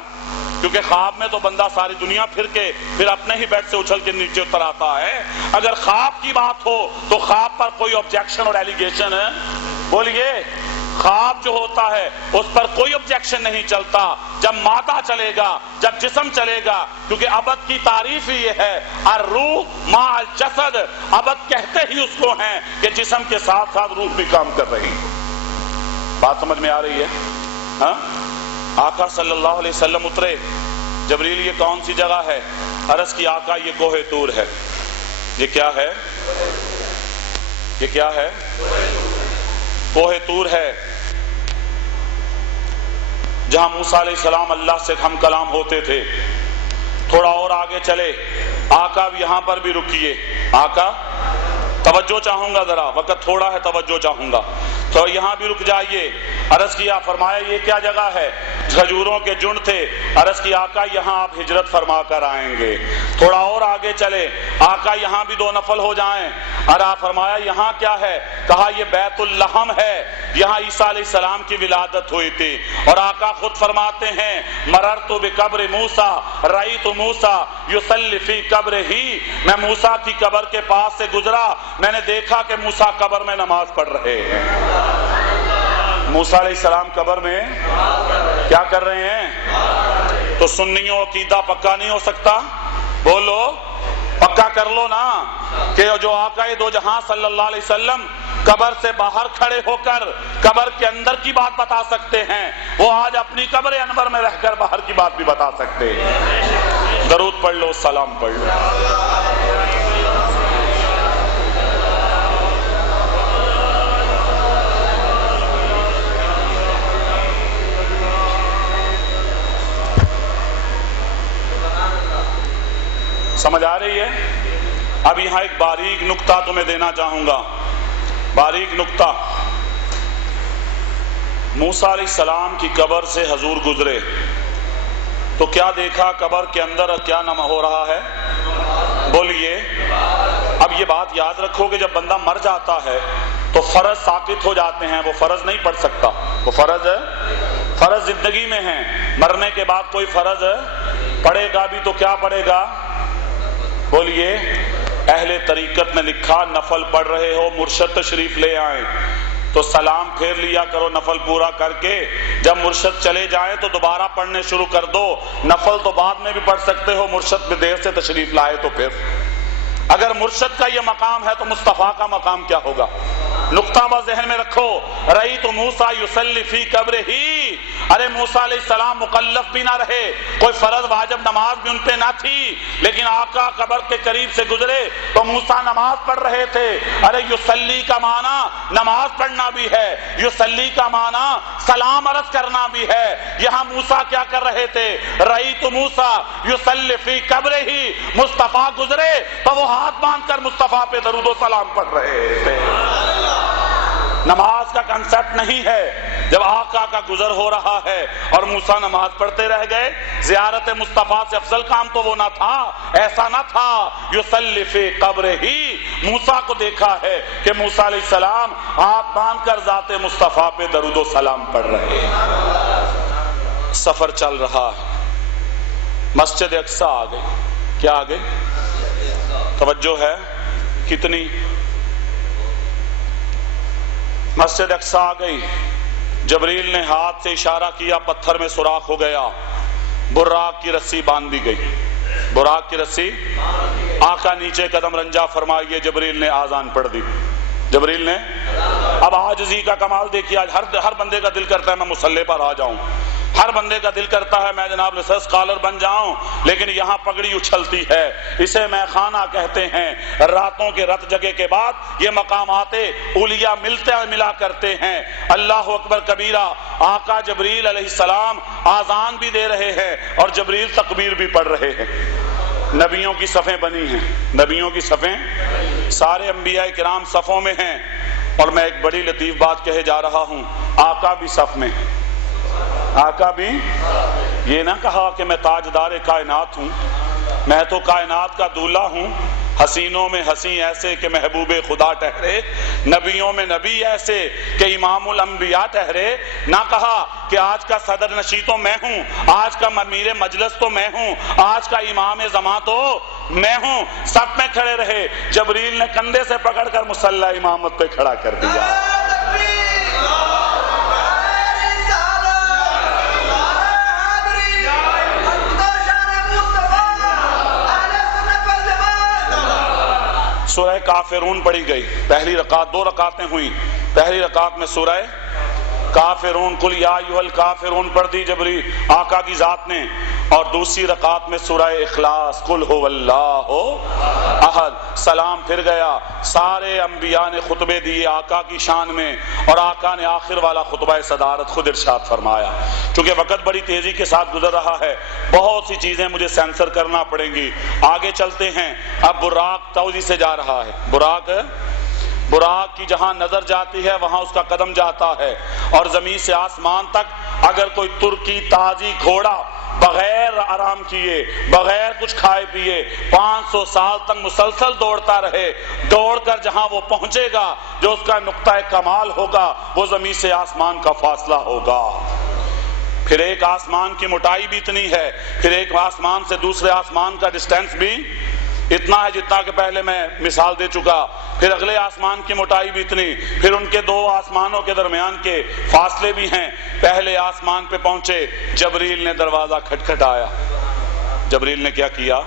کیونکہ خواب میں تو بندہ ساری دنیا پھر کے پھر اپنے ہی بیڈ سے اچھل کے نیچے اتر آتا ہے. اگر خواب کی بات ہو تو خواب پر کوئی آبجیکشن اور ایلیگیشن ہے؟ بولیے, خواب جو ہوتا ہے اس پر کوئی آبجیکشن نہیں چلتا. جب مادہ چلے گا, جب جسم چلے گا, کیونکہ ابد کی تعریف ہی یہ ہے الروح مع الجسد. ابد کہتے ہی اس کو ہیں کہ جسم کے ساتھ ساتھ روح بھی کام کر رہی. بات سمجھ میں آ رہی ہے؟ ہاں, آقا صلی اللہ علیہ وسلم اترے. جبریل یہ کون سی جگہ ہے؟ عرض کی آقا یہ کوہ طور ہے. یہ کیا ہے؟ یہ کیا ہے؟ کوہ طور ہے جہاں موسیٰ علیہ السلام اللہ سے ہم کلام ہوتے تھے. تھوڑا اور آگے چلے, آقا یہاں پر بھی رکیے. آقا توجہ چاہوں گا, ذرا وقت تھوڑا ہے, توجہ چاہوں گا, تو یہاں بھی رک جائیے. عرض کیا, فرمایا یہ کیا جگہ ہے؟ کھجوروں کے جھنڈ تھے. عرض کی آقا یہاں آپ ہجرت فرما کر آئیں گے. تھوڑا اور آگے چلے, آقا یہاں بھی 2 نفل ہو جائیں. فرمایا یہاں کیا ہے؟ کہا یہ بیت اللحم ہے, یہاں عیسیٰ علیہ السلام کی ولادت ہوئی تھی. اور آقا خود فرماتے ہیں مررت بقبر موسیٰ رأیت موسیٰ یصلی فی قبرہ, میں موسیٰ کی قبر کے پاس سے گزرا, میں نے دیکھا کہ موسیٰ قبر میں نماز پڑھ رہے ہیں. موسیٰ علیہ السلام قبر میں کیا کر رہے ہیں؟ تو سنیوں عقیدہ پکا نہیں ہو سکتا؟ بولو, پکا کر لو نا کہ جو آقا دو جہاں صلی اللہ علیہ وسلم قبر سے باہر کھڑے ہو کر قبر کے اندر کی بات بتا سکتے ہیں, وہ آج اپنی قبر انور میں رہ کر باہر کی بات بھی بتا سکتے ہیں. درود پڑھ لو, سلام پڑھ لو. سمجھ آ رہی ہے؟ اب یہاں ایک باریک نقطہ تمہیں دینا چاہوں گا، باریک نقطہ۔ موسیٰ علیہ السلام کی قبر سے حضور گزرے تو کیا دیکھا؟ قبر کے اندر کیا نم ہو رہا ہے؟ بولیے۔ اب یہ بات یاد رکھو کہ جب بندہ مر جاتا ہے تو فرض ساقط ہو جاتے ہیں، وہ فرض نہیں پڑھ سکتا، وہ فرض زندگی میں ہیں، مرنے کے بعد کوئی فرض پڑھے گا بھی تو کیا پڑھے گا؟ بولیے۔ اہل طریقت نے لکھا نفل پڑھ رہے ہو، مرشد تشریف لے آئیں تو سلام پھیر لیا کرو نفل پورا کر کے، جب مرشد چلے جائیں تو دوبارہ پڑھنے شروع کر دو، نفل تو بعد میں بھی پڑھ سکتے ہو، مرشد میں دیر سے تشریف لائے تو پھر۔ اگر مرشد کا یہ مقام ہے تو مصطفیٰ کا مقام کیا ہوگا؟ نقطہ بس ذہن میں رکھو۔ رأیت موسیٰ یصلی فی قبرہ، ارے موسیٰ علیہ السلام مکلف بھی نہ رہے، کوئی فرض واجب نماز بھی ان پہ نہ تھی، لیکن آقا قبر کے قریب سے گزرے تو موسیٰ نماز پڑھ رہے تھے۔ ارے یصلی کا معنی نماز پڑھنا بھی ہے، یصلی کا معنی سلام عرض کرنا بھی ہے۔ یہاں موسیٰ کیا کر رہے تھے؟ رأیت موسیٰ یصلی فی قبرہ، مصطفیٰ گزرے تو وہ ہاتھ باندھ کر مصطفیٰ پہ درود و سلام پڑھ رہے تھے۔ نماز کا کنسپٹ نہیں ہے جب آقا کا گزر ہو رہا ہے اور موسیٰ نماز پڑھتے رہ گئے۔ زیارت مصطفیٰ سے افضل کام تو وہ نہ تھا، ایسا نہ تھا۔ یصلی فی قبرہ، موسیٰ کو دیکھا ہے کہ موسیٰ علیہ السلام ہاتھ باندھ کر ذات مصطفیٰ پہ درود و سلام پڑھ رہے ہیں۔ سفر چل رہا ہے، مسجد اقصیٰ آ گئی۔ کیا آ گئی؟ توجہ ہے کتنی؟ مسجد اقصیٰ آ گئی۔ جبریل نے ہاتھ سے اشارہ کیا، پتھر میں سوراخ ہو گیا، براق کی رسی باندھ دی گئی۔ براق کی رسی، آقا نیچے قدم رنجا فرمائیے، جبریل نے آذان پڑھ دی۔ جبریل نے، اب عاجزی کا کمال دیکھیے، آج ہر بندے کا دل کرتا ہے میں مصلی پر آ جاؤں، ہر بندے کا دل کرتا ہے میں جناب ریسرچ اسکالر بن جاؤں، لیکن یہاں پگڑی اچھلتی ہے۔ اسے میں خانہ کہتے ہیں۔ راتوں کے رت جگہ کے بعد یہ مقامات اولیاء ملا کرتے ہیں۔ اللہ اکبر کبیرہ۔ آقا جبریل علیہ السلام آذان بھی دے رہے ہیں اور جبریل تکبیر بھی پڑھ رہے ہیں۔ نبیوں کی صفیں بنی ہیں، نبیوں کی صفیں، سارے انبیاء کرام صفوں میں ہیں۔ اور میں ایک بڑی لطیف بات کہے جا رہا ہوں، آقا بھی صف میں، آقا بھی۔ یہ نہ کہا کہ میں تاجدار کائنات ہوں، میں تو کائنات کا دولہ ہوں۔ حسینوں میں حسین ایسے کہ محبوب خدا ٹھہرے، نبیوں میں نبی ایسے کہ امام الانبیاء ٹھہرے۔ نہ کہا کہ آج کا صدر نشین تو میں ہوں، آج کا امیر مجلس تو میں ہوں، آج کا امام زمان تو میں ہوں۔ سب میں کھڑے رہے، جبریل نے کندھے سے پکڑ کر مصلی امامت پہ کھڑا کر دیا۔ سورہ کافرون پڑھی گئی، پہلی رکعت، 2 رکعتیں ہوئیں، پہلی رکعت میں سورہ کافرون، قل یا ایھا الکافرون پڑھ دی جبریل آقا کی ذات نے، اور دوسری رکعت میں سورہ اخلاص، قل ھو اللہ احد۔ سلام پھر گیا۔ سارے انبیاء نے خطبے دیے آقا کی شان میں، اور آقا نے آخر والا خطبہ صدارت خود ارشاد فرمایا۔ کیونکہ وقت بڑی تیزی کے ساتھ گزر رہا ہے، بہت سی چیزیں مجھے سینسر کرنا پڑیں گی۔ آگے چلتے ہیں۔ اب براق توزی سے جا رہا ہے، براق کی جہاں نظر جاتی ہے وہاں اس کا قدم جاتا ہے، اور زمین سے آسمان تک اگر کوئی ترکی تازی گھوڑا بغیر آرام کیے، بغیر کچھ کھائے پیے 500 سال تک مسلسل دوڑتا رہے، دوڑ کر جہاں وہ پہنچے گا جو اس کا نقطہ کمال ہوگا وہ زمین سے آسمان کا فاصلہ ہوگا۔ پھر ایک آسمان کی موٹائی بھی اتنی ہے، پھر ایک آسمان سے دوسرے آسمان کا ڈسٹینس بھی اتنا ہے جتنا کہ پہلے میں مثال دے چکا، پھر اگلے آسمان کی موٹائی بھی اتنی، پھر ان کے 2 آسمانوں کے درمیان کے فاصلے بھی ہیں۔ پہلے آسمان پہ پہنچے، جبریل نے دروازہ کھٹکھٹایا۔ جبریل نے کیا کیا؟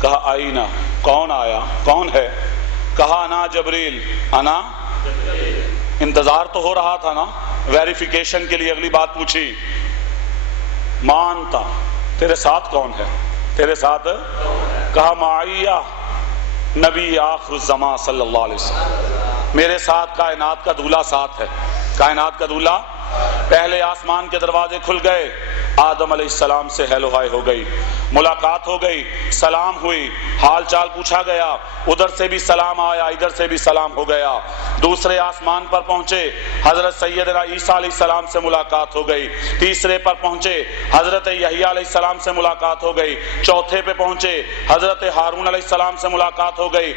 کہا آئینہ، کون آیا؟ کون ہے؟ کہا انا جبریل، انا۔ انتظار تو ہو رہا تھا نا، ویریفیکیشن کے لیے اگلی بات پوچھی، مانتا تیرے ساتھ کون ہے؟ تیرے ساتھ؟ کہا معیہ نبی آخر الزمان صلی اللہ علیہ وسلم، میرے ساتھ کائنات کا دولہ ساتھ ہے، کائنات کا دولہ۔ پہلے آسمان کے دروازے کھل گئے، آدم علیہ السلام سے ہیلو ہائے ہو گئی، ملاقات ہو گئی، سلام ہوئی، حال چال پوچھا گیا، ادھر سے بھی سلام آیا، ادھر سے بھی سلام ہو گیا۔ دوسرے آسمان پر پہنچے، حضرت سیدنا عیسیٰ علیہ السلام سے ملاقات ہو گئی۔ تیسرے پر پہنچے، حضرت یحییٰ علیہ السلام سے ملاقات ہو گئی۔ چوتھے پہ پہنچے، حضرت ہارون علیہ السلام سے ملاقات ہو گئی۔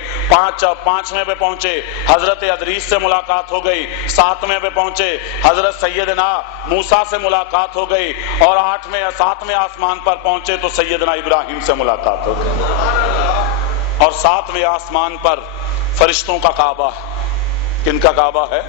پانچویں پہ پہنچے، حضرت ادریس سے ملاقات ہو گئی۔ ساتویں پہ پہنچے، حضرت سیدنا موسیٰ سے ملاقات ہو گئی۔ اور ساتویں آسمان پر پہنچے تو سیدنا ابراہیم سے ملاقات ہو گئی۔ اور ساتویں آسمان پر فرشتوں کا کعبہ ہے۔ کن کا کعبہ ہے؟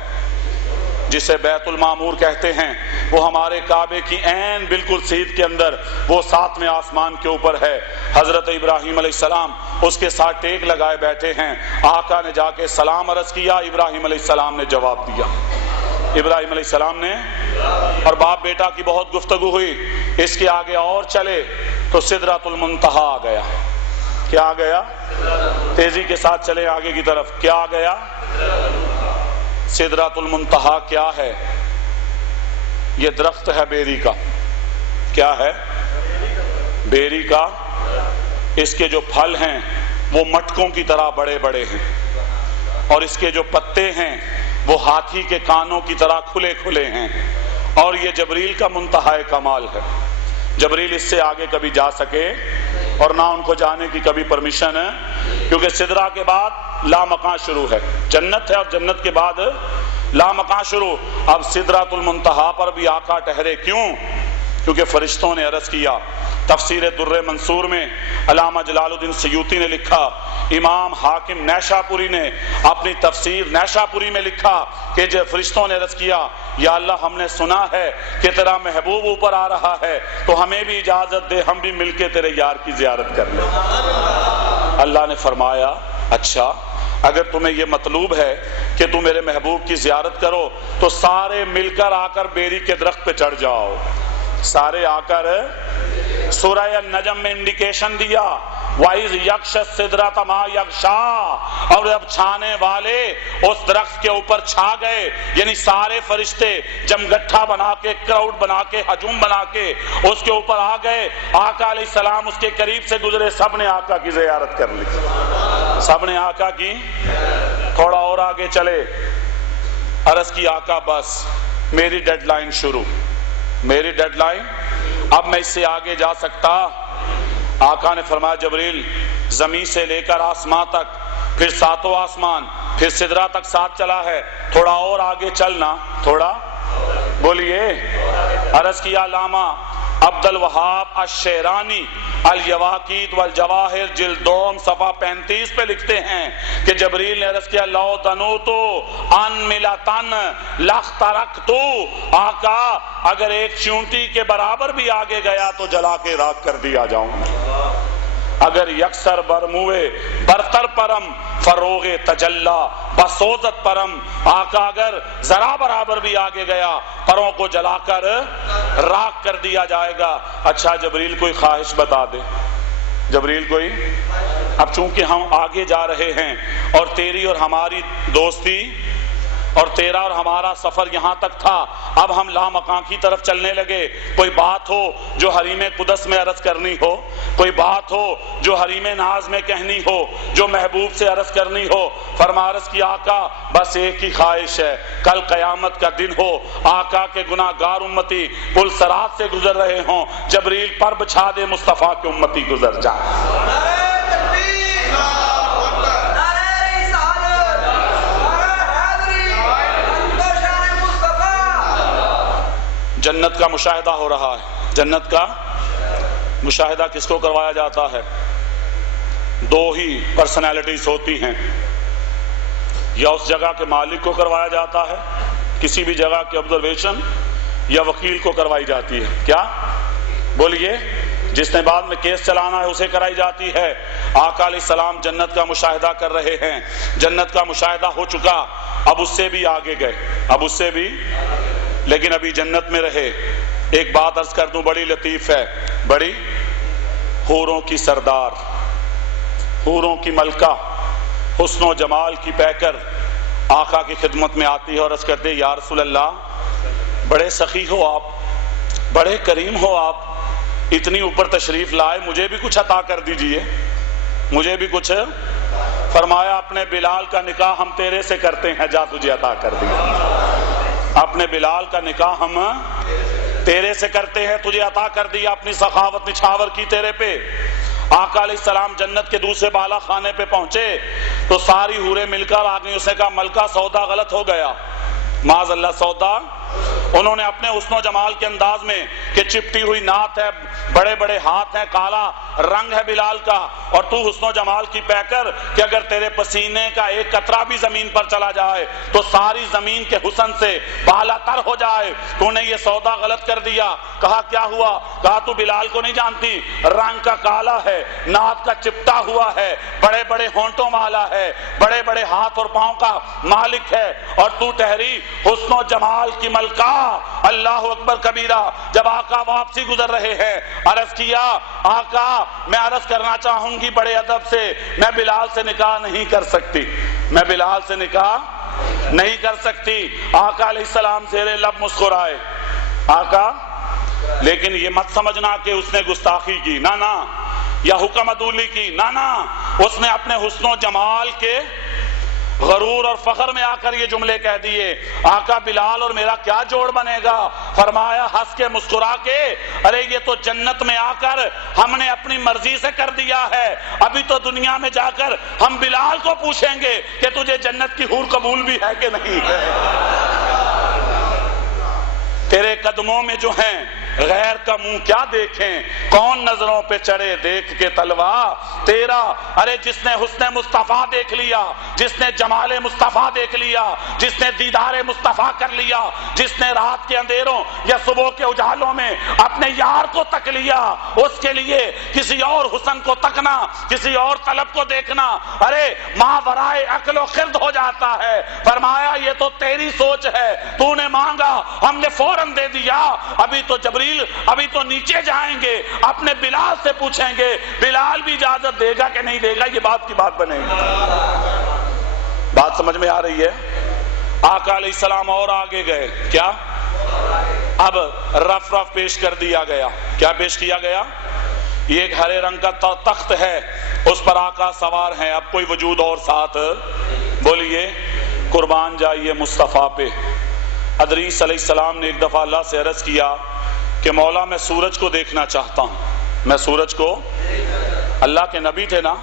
جسے بیت المعمور کہتے ہیں، وہ ہمارے کعبے کی عین بالکل سیدھ کے اندر وہ ساتویں آسمان کے اوپر ہے۔ حضرت ابراہیم علیہ السلام اس کے ساتھ ٹیک لگائے بیٹھے ہیں۔ آقا نے جا کے سلام عرض کیا، ابراہیم علیہ السلام نے جواب دیا۔ ابراہیم علیہ السلام نے، اور باپ بیٹا کی بہت گفتگو ہوئی۔ اس کے آگے اور چلے تو سدرۃ المنتہا آ گیا۔ کیا آ گیا؟ تیزی کے ساتھ چلے آگے کی طرف۔ کیا آ گیا؟ سدرۃ المنتہا کیا ہے؟ یہ درخت ہے بیری کا۔ کیا ہے؟ بیری کا۔ اس کے جو پھل ہیں وہ مٹکوں کی طرح بڑے بڑے ہیں، اور اس کے جو پتے ہیں وہ ہاتھی کے کانوں کی طرح کھلے کھلے ہیں۔ اور یہ جبریل کا منتہائے کمال ہے۔ جبریل اس سے آگے کبھی جا سکے اور نہ ان کو جانے کی کبھی پرمیشن ہے، کیونکہ سدرہ کے بعد لامکاں شروع ہے۔ جنت ہے اور جنت کے بعد لامکاں شروع۔ اب سدرۃ المنتہا پر بھی آقا ٹھہرے۔ کیوں؟ کیونکہ فرشتوں نے عرض کیا۔ تفسیر در منصور میں علامہ جلال الدین سیوطی نے لکھا، امام حاکم نیشاپوری نے اپنی تفسیر نیشاپوری میں لکھا کہ جب فرشتوں نے عرض کیا، یا اللہ ہم نے سنا ہے کہ تیرا محبوب اوپر آ رہا ہے، تو ہمیں بھی اجازت دے، ہم بھی مل کے تیرے یار کی زیارت کر لیں۔ اللہ نے فرمایا، اچھا اگر تمہیں یہ مطلوب ہے کہ تم میرے محبوب کی زیارت کرو تو سارے مل کر آ کر بیری کے درخت پہ چڑھ جاؤ۔ سارے آ کر سورہ النجم میں انڈیکیشن دیا، وَإِذْ يَغْشَى السِّدْرَةَ مَا يَغْشَىٰ، اور اب چھانے والے اس درخت کے اوپر چھا گئے، یعنی سارے فرشتے جمگٹھا بنا کے، کراؤڈ بنا کے، ہجوم بنا کے اس کے اوپر آ گئے۔ آقا علیہ السلام اس کے قریب سے گزرے، سب نے آقا کی زیارت کر لی، سب نے آقا کی۔ تھوڑا اور آگے چلے، عرض کی آقا بس میری ڈیڈ لائن شروع، میری ڈیڈ لائن، اب میں اس سے آگے جا سکتا؟ آقا نے فرمایا جبریل زمین سے لے کر آسمان تک، پھر ساتوں آسمان، پھر سدرہ تک ساتھ چلا ہے، تھوڑا اور آگے چلنا، تھوڑا بولیے۔ عرض کیا علامہ عبد الوہاب الشیرانی الیواقیت والجواہر جلد 2 صفحہ 35 پہ لکھتے ہیں کہ جبریل نے عرض کیا، لو دنوتو ان ملتن لاخترقتو، آقا اگر ایک چونٹی کے برابر بھی آگے گیا تو جلا کے راکھ کر دیا جاؤں۔ اگر یکسر برموے برتر پرم فروغ تجلا بسوزت پرم، آقا اگر ذرا برابر بھی آگے گیا پروں کو جلا کر راکھ کر دیا جائے گا۔ اچھا جبریل کوئی خواہش بتا دے، جبریل کوئی، اب چونکہ ہم آگے جا رہے ہیں اور تیری اور ہماری دوستی اور تیرا اور ہمارا سفر یہاں تک تھا، اب ہم لامکان کی طرف چلنے لگے، کوئی بات ہو جو حریم قدس میں عرض کرنی ہو، کوئی بات ہو جو حریم ناز میں کہنی ہو، جو محبوب سے عرض کرنی ہو، فرما عرض کی آقا بس ایک ہی خواہش ہے، کل قیامت کا دن ہو، آقا کے گناہ گار امتی پل صراط سے گزر رہے ہوں، جبریل پر بچھا دے، مصطفیٰ کے امتی گزر جائے۔ جنت کا مشاہدہ ہو رہا ہے۔ جنت کا مشاہدہ کس کو کروایا جاتا ہے؟ 2 ہی پرسنالٹیز ہوتی ہیں، یا اس جگہ کے مالک کو کروایا جاتا ہے، کسی بھی جگہ کی آبزرویشن، یا وکیل کو کروائی جاتی ہے۔ کیا بولیے؟ جس نے بعد میں کیس چلانا ہے اسے کرائی جاتی ہے۔ آقا علیہ السلام جنت کا مشاہدہ کر رہے ہیں، جنت کا مشاہدہ ہو چکا، اب اس سے بھی آگے گئے، اب اس سے بھی، لیکن ابھی جنت میں رہے۔ ایک بات عرض کر دوں، بڑی لطیف ہے، بڑی، حوروں کی سردار، حوروں کی ملکہ، حسن و جمال کی پیکر آقا کی خدمت میں آتی ہے اور عرض کرتے، یا رسول اللہ بڑے سخی ہو آپ، بڑے کریم ہو آپ، اتنی اوپر تشریف لائے، مجھے بھی کچھ عطا کر دیجئے، مجھے بھی کچھ۔ فرمایا اپنے بلال کا نکاح ہم تیرے سے کرتے ہیں، جا تجھے عطا کر دیا۔ اپنے بلال کا نکاح ہم تیرے سے کرتے ہیں، تجھے عطا کر دیا۔ اپنی سخاوت نچھاور کی تیرے پہ۔ آقا علیہ السلام جنت کے دوسرے بالا خانے پہ پہنچے تو ساری حوریں مل کر آ گئی۔ اس نے کہا ملکہ سودا غلط ہو گیا، معاذ اللہ سودا۔ انہوں نے اپنے حسن و جمال کے انداز میں کہ چپٹی ہوئی نعت ہے، بڑے بڑے ہاتھ ہیں، کالا رنگ ہے بلال کا، اور تو حسن و جمال کی پہ کر کہ اگر تیرے پسینے کا ایک قطرہ بھی زمین پر چلا جائے تو ساری زمین کے حسن سے بالا تر ہو جائے، تو نے یہ سودا غلط کر دیا۔ کہا کیا ہوا؟ کہا تو بلال کو نہیں جانتی، رنگ کا کالا ہے، نعت کا چپٹا ہوا ہے، بڑے بڑے ہونٹوں والا ہے، بڑے بڑے ہاتھ اور پاؤں کا مالک ہے، اور تو ٹہری حسن و جمال کی ملکہ۔ اللہ اکبر کبیرہ۔ جب آقا واپسی گزر رہے ہیں، عرض کیا آقا میں عرض کرنا چاہوں گی بڑے ادب سے، میں بلال سے نکاح نہیں کر سکتی، میں بلال سے نکاح نہیں کر سکتی۔ آقا علیہ السلام زیر لب مسکرائے، آقا لیکن یہ مت سمجھنا کہ اس نے گستاخی کی، نہ نہ، یا حکم عدولی کی، نہ نہ، اس نے اپنے حسن و جمال کے غرور اور فخر میں آ کر یہ جملے کہہ دیے۔ آقا بلال اور میرا کیا جوڑ بنے گا؟ فرمایا ہنس کے مسکرا کے، ارے یہ تو جنت میں آ کر ہم نے اپنی مرضی سے کر دیا ہے، ابھی تو دنیا میں جا کر ہم بلال کو پوچھیں گے کہ تجھے جنت کی حور قبول بھی ہے کہ نہیں ہے۔ تیرے قدموں میں جو ہیں غیر کا منہ کیا دیکھیں، کون نظروں پہ چڑھے دیکھ کے تلوا تیرا۔ ارے جس نے حسن مصطفیٰ دیکھ لیا، جس نے جمال مصطفیٰ دیکھ لیا، جس نے دیدار مصطفیٰ کر لیا، جس نے رات کے اندھیروں یا صبح کے اجالوں میں اپنے یار کو تک لیا، اس کے لیے کسی اور حسن کو تکنا، کسی اور طلب کو دیکھنا ارے ماں ورائے عقل و خرد ہو جاتا ہے۔ فرمایا یہ تو تیری سوچ ہے، تو نے مانگا ہم نے فوراً دے دیا۔ ابھی تو ابھی تو نیچے جائیں گے، اپنے بلال سے پوچھیں گے بلال بھی اجازت دے گا کہ نہیں دے گا، یہ بات کی بات بنے گی۔ بات سمجھ میں آ رہی ہے؟ آقا علیہ السلام اور آگے گئے، کیا اب رف پیش کر دیا گیا۔ کیا پیش کیا گیا؟ یہ ایک ہرے رنگ کا تخت ہے، اس پر آقا سوار ہیں، اب کوئی وجود اور ساتھ بولیے قربان جائیے مصطفیٰ پہ۔ ادریس علیہ السلام نے ایک دفعہ اللہ سے عرض کیا کہ مولا میں سورج کو دیکھنا چاہتا ہوں، میں سورج کو، اللہ کے نبی تھے نا،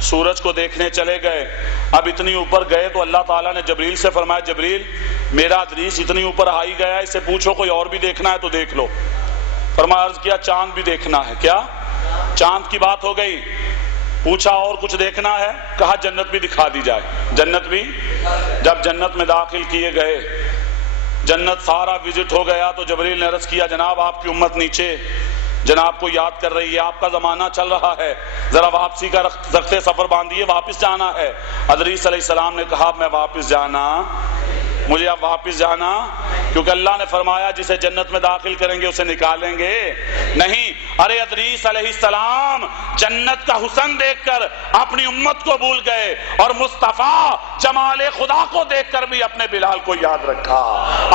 سورج کو دیکھنے چلے گئے۔ اب اتنی اوپر گئے تو اللہ تعالیٰ نے جبریل سے فرمایا جبریل میرا ادریس اتنی اوپر آئی گیا ہے، اسے پوچھو کوئی اور بھی دیکھنا ہے تو دیکھ لو۔ فرمایا عرض کیا چاند بھی دیکھنا ہے؟ کیا چاند کی بات ہو گئی؟ پوچھا اور کچھ دیکھنا ہے؟ کہا جنت بھی دکھا دی جائے۔ جنت بھی؟ جب جنت میں داخل کیے گئے، جنت سارا وزٹ ہو گیا تو جبریل نے عرض کیا جناب آپ کی امت نیچے، جناب کو یاد کر رہی ہے، آپ کا زمانہ چل رہا ہے، ذرا واپسی کا رخت سفر باندھیے، واپس جانا ہے۔ ادریس علیہ السلام نے کہا میں واپس جانا، مجھے اب واپس جانا، کیونکہ اللہ نے فرمایا جسے جنت میں داخل کریں گے اسے نکالیں گے نہیں۔ ارے ادریس علیہ السلام جنت کا حسن دیکھ کر اپنی امت کو بھول گئے، اور مصطفیٰ جمال خدا کو دیکھ کر بھی اپنے بلال کو یاد رکھا،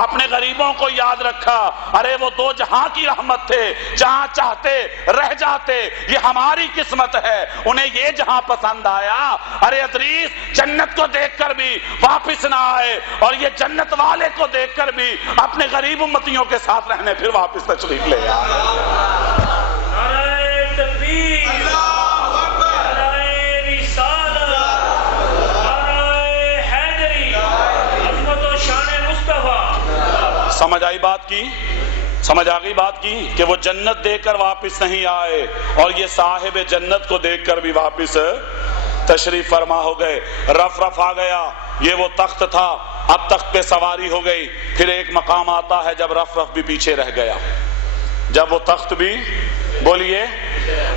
اپنے غریبوں کو یاد رکھا۔ ارے وہ دو جہاں کی رحمت تھے، جہاں چاہتے رہ جاتے، یہ ہماری قسمت ہے، انہیں یہ جہاں پسند آیا۔ ارے ادریس جنت کو دیکھ کر بھی واپس نہ آئے، اور یہ جنت والے کو دیکھ کر بھی اپنے غریب امتیوں کے ساتھ رہنے پھر واپس تشریف لے آئے۔ نعرہ تکبیر، نعرہ رسالت، نعرہ حیدری، عظمت و شان مصطفیٰ۔ سمجھ آئی بات کی؟ سمجھ آ گئی بات کی کہ وہ جنت دیکھ کر واپس نہیں آئے، اور یہ صاحب جنت کو دیکھ کر بھی واپس تشریف فرما ہو گئے۔ رف آ گیا، یہ وہ تخت تھا، اب تخت پہ سواری ہو گئی۔ پھر ایک مقام آتا ہے جب رف بھی پیچھے رہ گیا، جب وہ تخت بھی، بولیے،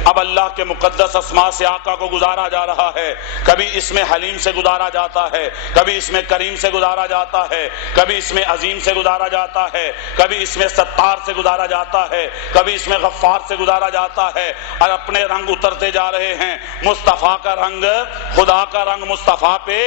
اب اللہ کے مقدس اسماء سے آقا کو گزارا جا رہا ہے۔ کبھی اس میں حلیم سے گزارا جاتا ہے، کبھی اس میں کریم سے گزارا جاتا ہے، کبھی اس میں عظیم سے گزارا جاتا ہے، کبھی اس میں ستار سے گزارا جاتا ہے، کبھی اس میں غفار سے گزارا جاتا ہے، اور اپنے رنگ اترتے جا رہے ہیں۔ مصطفیٰ کا رنگ، خدا کا رنگ مصطفیٰ پہ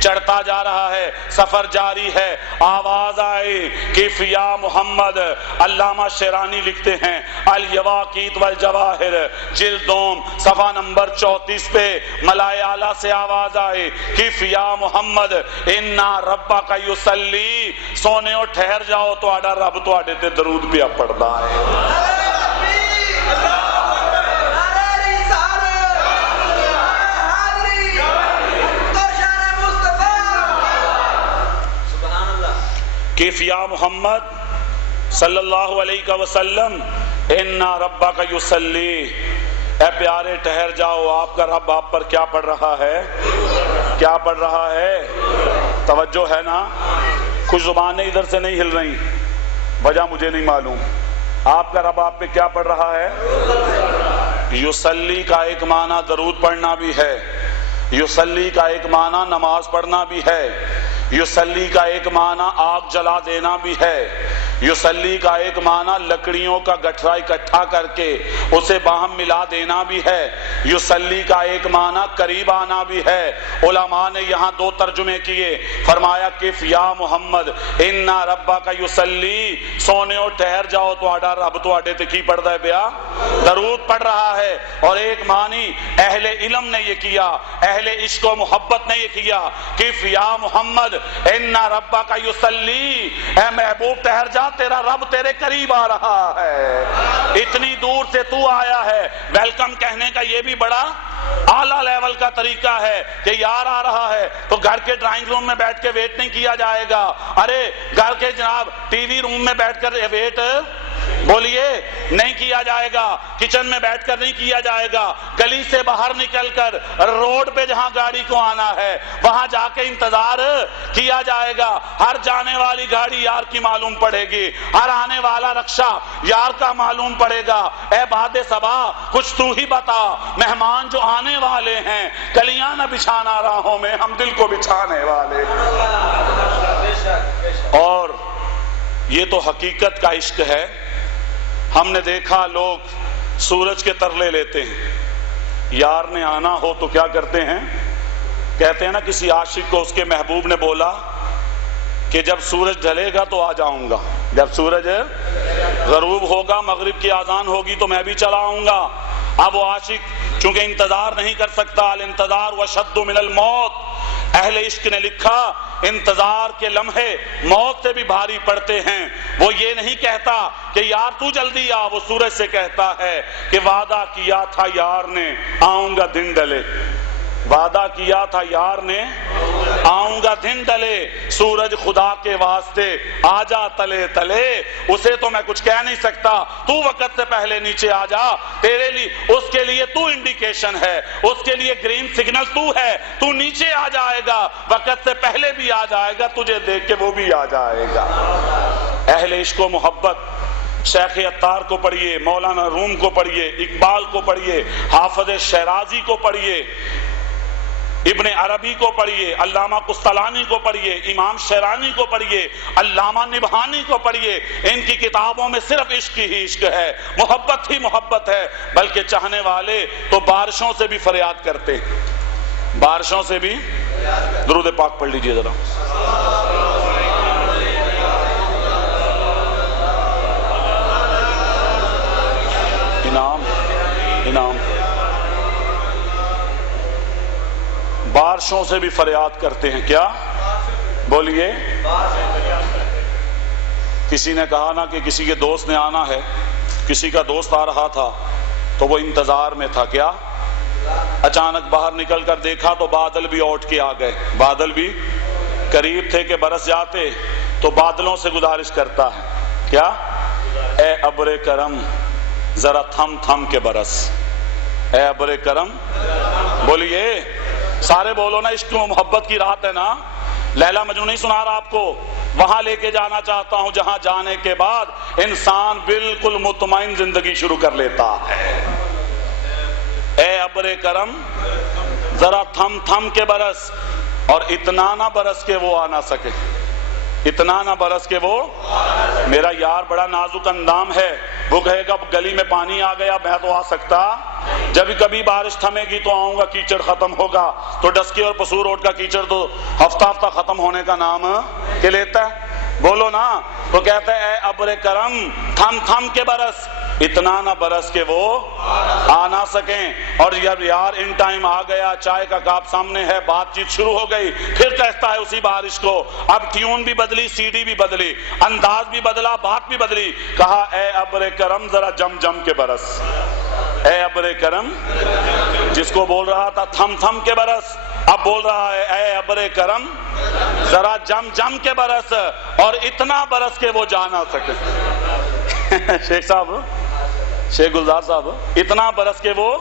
چڑھتا جا رہا ہے، سفر جاری ہے، آواز آئی کہ فیا محمد۔ علامہ شیرانی لکھتے ہیں الیواقیت والجواہر جلد دوم صفحہ نمبر 34 پہ ملائے اعلیٰ سے آواز آئی کہ فیا محمد انا ربک یصلی، سونے اور ٹھہر جاؤ تو آڈا رب تو آڈے تے درود پہ پڑھدا ہے۔ کہ یا محمد صلی اللہ علیہ وسلم انا ربک یصلی، اے پیارے ٹھہر جاؤ، آپ کا رب آپ پر کیا پڑھ رہا ہے؟ کیا پڑھ رہا ہے؟ توجہ ہے نا؟ کچھ زبانیں ادھر سے نہیں ہل رہی، وجہ مجھے نہیں معلوم۔ آپ کا رب آپ پہ کیا پڑھ رہا ہے؟ یصلی کا ایک معنی درود پڑھنا بھی ہے، یصلی کا ایک معنی نماز پڑھنا بھی ہے، یصلی کا ایک معنی آگ جلا دینا بھی ہے، یصلی کا ایک معنی لکڑیوں کا گٹھرا اکٹھا کر کے اسے باہم ملا دینا بھی ہے، یصلی کا ایک معنی قریب آنا بھی ہے۔ علماء نے یہاں دو ترجمے کیے، فرمایا کہ یا محمد انا ربک یصلی، سونے اور ٹھہر جاؤ تو آڈا رب تو آڈے تے کی پڑھدا ہے پیا؟ درود پڑھ رہا ہے۔ اور ایک معنی اہل علم نے یہ کیا، اہل عشق و محبت نے یہ کیا کہ یا محمد انا ربک یصلی، اے محبوب ٹھہر جا، تیرا رب تیرے قریب آ رہا ہے، اتنی دور سے تو آیا ہے۔ ویلکم کہنے کا یہ بھی بڑا اعلیٰ لیول کا طریقہ ہے کہ یار آ رہا ہے تو گھر کے ڈرائنگ روم میں بیٹھ کے ویٹ نہیں کیا جائے گا، ارے گھر کے جناب ٹی وی روم میں بیٹھ کر ویٹ بولیے نہیں کیا جائے گا، کچن میں بیٹھ کر نہیں کیا جائے گا، گلی سے باہر نکل کر روڈ پہ جہاں گاڑی کو آنا ہے وہاں جا کے انتظار کیا جائے گا۔ ہر جانے والی گاڑی یار کی معلوم پڑے گی، ہر آنے والا رکشہ یار کا معلوم پڑے گا۔ اے باد صبا کچھ تو ہی بتا، مہمان جو آنے والے ہیں کلیاں نہ بچھانا راہوں میں، ہم دل کو بچھانے والے۔ اور یہ تو حقیقت کا عشق ہے۔ ہم نے دیکھا لوگ سورج کے ترلے لیتے ہیں، یار نے آنا ہو تو کیا کرتے ہیں؟ کہتے ہیں نا کسی عاشق کو اس کے محبوب نے بولا کہ جب سورج ڈھلے گا تو آ جاؤں گا، جب سورج غروب ہوگا مغرب کی اذان ہوگی تو میں بھی چلا آؤں گا۔ اب وہ عاشق چونکہ انتظار نہیں کر سکتا، الانتظار وشد من الموت، اہل عشق نے لکھا انتظار کے لمحے موت سے بھی بھاری پڑتے ہیں۔ وہ یہ نہیں کہتا کہ یار تو جلدی آ، وہ سورج سے کہتا ہے کہ وعدہ کیا تھا یار نے آؤں گا دن ڈلے، وعدہ کیا تھا یار نے آؤں گا دن ڈلے، سورج خدا کے واسطے آجا تلے تلے، اسے تو میں کچھ کہہ نہیں سکتا، تو وقت سے پہلے نیچے آجا، تیرے لیے اس کے لیے تو انڈیکیشن ہے، اس کے لیے گرین سگنل تو ہے، تو نیچے آ جائے گا، وقت سے پہلے بھی آ جائے گا، تجھے دیکھ کے وہ بھی آ جائے گا۔ اہل عشق و محبت شیخ عطار کو پڑھیے، مولانا روم کو پڑھیے، اقبال کو پڑھیے، حافظ شیرازی کو پڑھیے، ابن عربی کو پڑھیے، علامہ قسطلانی کو پڑھیے، امام شیرانی کو پڑھیے، علامہ نبہانی کو پڑھیے۔ ان کی کتابوں میں صرف عشق ہی عشق ہے، محبت ہی محبت ہے، بلکہ چاہنے والے تو بارشوں سے بھی فریاد کرتے ہیں، بارشوں سے بھی۔ درود پاک پڑھ لیجئے ذرا۔ انعام بارشوں سے بھی فریاد کرتے ہیں، کیا بولیے؟ کسی نے کہا نا کہ کسی کے دوست نے آنا ہے، کسی کا دوست آ رہا تھا تو وہ انتظار میں تھا، کیا؟ اچانک باہر نکل کر دیکھا تو بادل بھی اوٹ کے آ گئے، بادل بھی قریب تھے کہ برس جاتے، تو بادلوں سے گزارش کرتا ہے، کیا؟ اے ابر کرم ذرا تھم تھم کے برس، اے ابر کرم، بولیے سارے بولو نا، عشق و محبت کی رات ہے نا، لیلا مجنون نہیں سنا رہا آپ کو، وہاں لے کے جانا چاہتا ہوں جہاں جانے کے بعد انسان بالکل مطمئن زندگی شروع کر لیتا ہے۔ اے ابر کرم ذرا تھم تھم کے برس، اور اتنا نہ برس کے وہ آ نہ سکے، اتنا نہ برس کے وہ، میرا یار بڑا نازک اندام ہے، وہ کہے گا گلی میں پانی آ گیا میں تو آ سکتا، جب کبھی بارش تھمے گی تو آؤں گا، کیچڑ ختم ہوگا۔ تو ڈسکی اور پسور روڈ کا کیچڑ تو ہفتہ ہفتہ ختم ہونے کا نام کہ لیتا ہے، بولو نا۔ تو کہتا ہے اے ابر کرم تھم تھم کے برس، اتنا نہ برس کہ وہ آ نہ سکیں۔ اور جب یار ان ٹائم آ گیا، چائے کا کپ سامنے ہے، بات چیت شروع ہو گئی، پھر کہتا ہے اسی بارش کو، اب ٹیون بھی بدلی، سی ڈی بھی بدلی، انداز بھی بدلا، بات بھی بدلی، کہا اے ابر کرم ذرا جم جم کے برس۔ اے ابر کرم، جس کو بول رہا تھا تھم تھم کے برس، اب بول رہا ہے اے ابر کرم ذرا جم جم کے برس، اور اتنا برس کہ وہ جا نہ سکے۔ شیخ صاحب، شیخ گلزار صاحب، اتنا برس کے وہ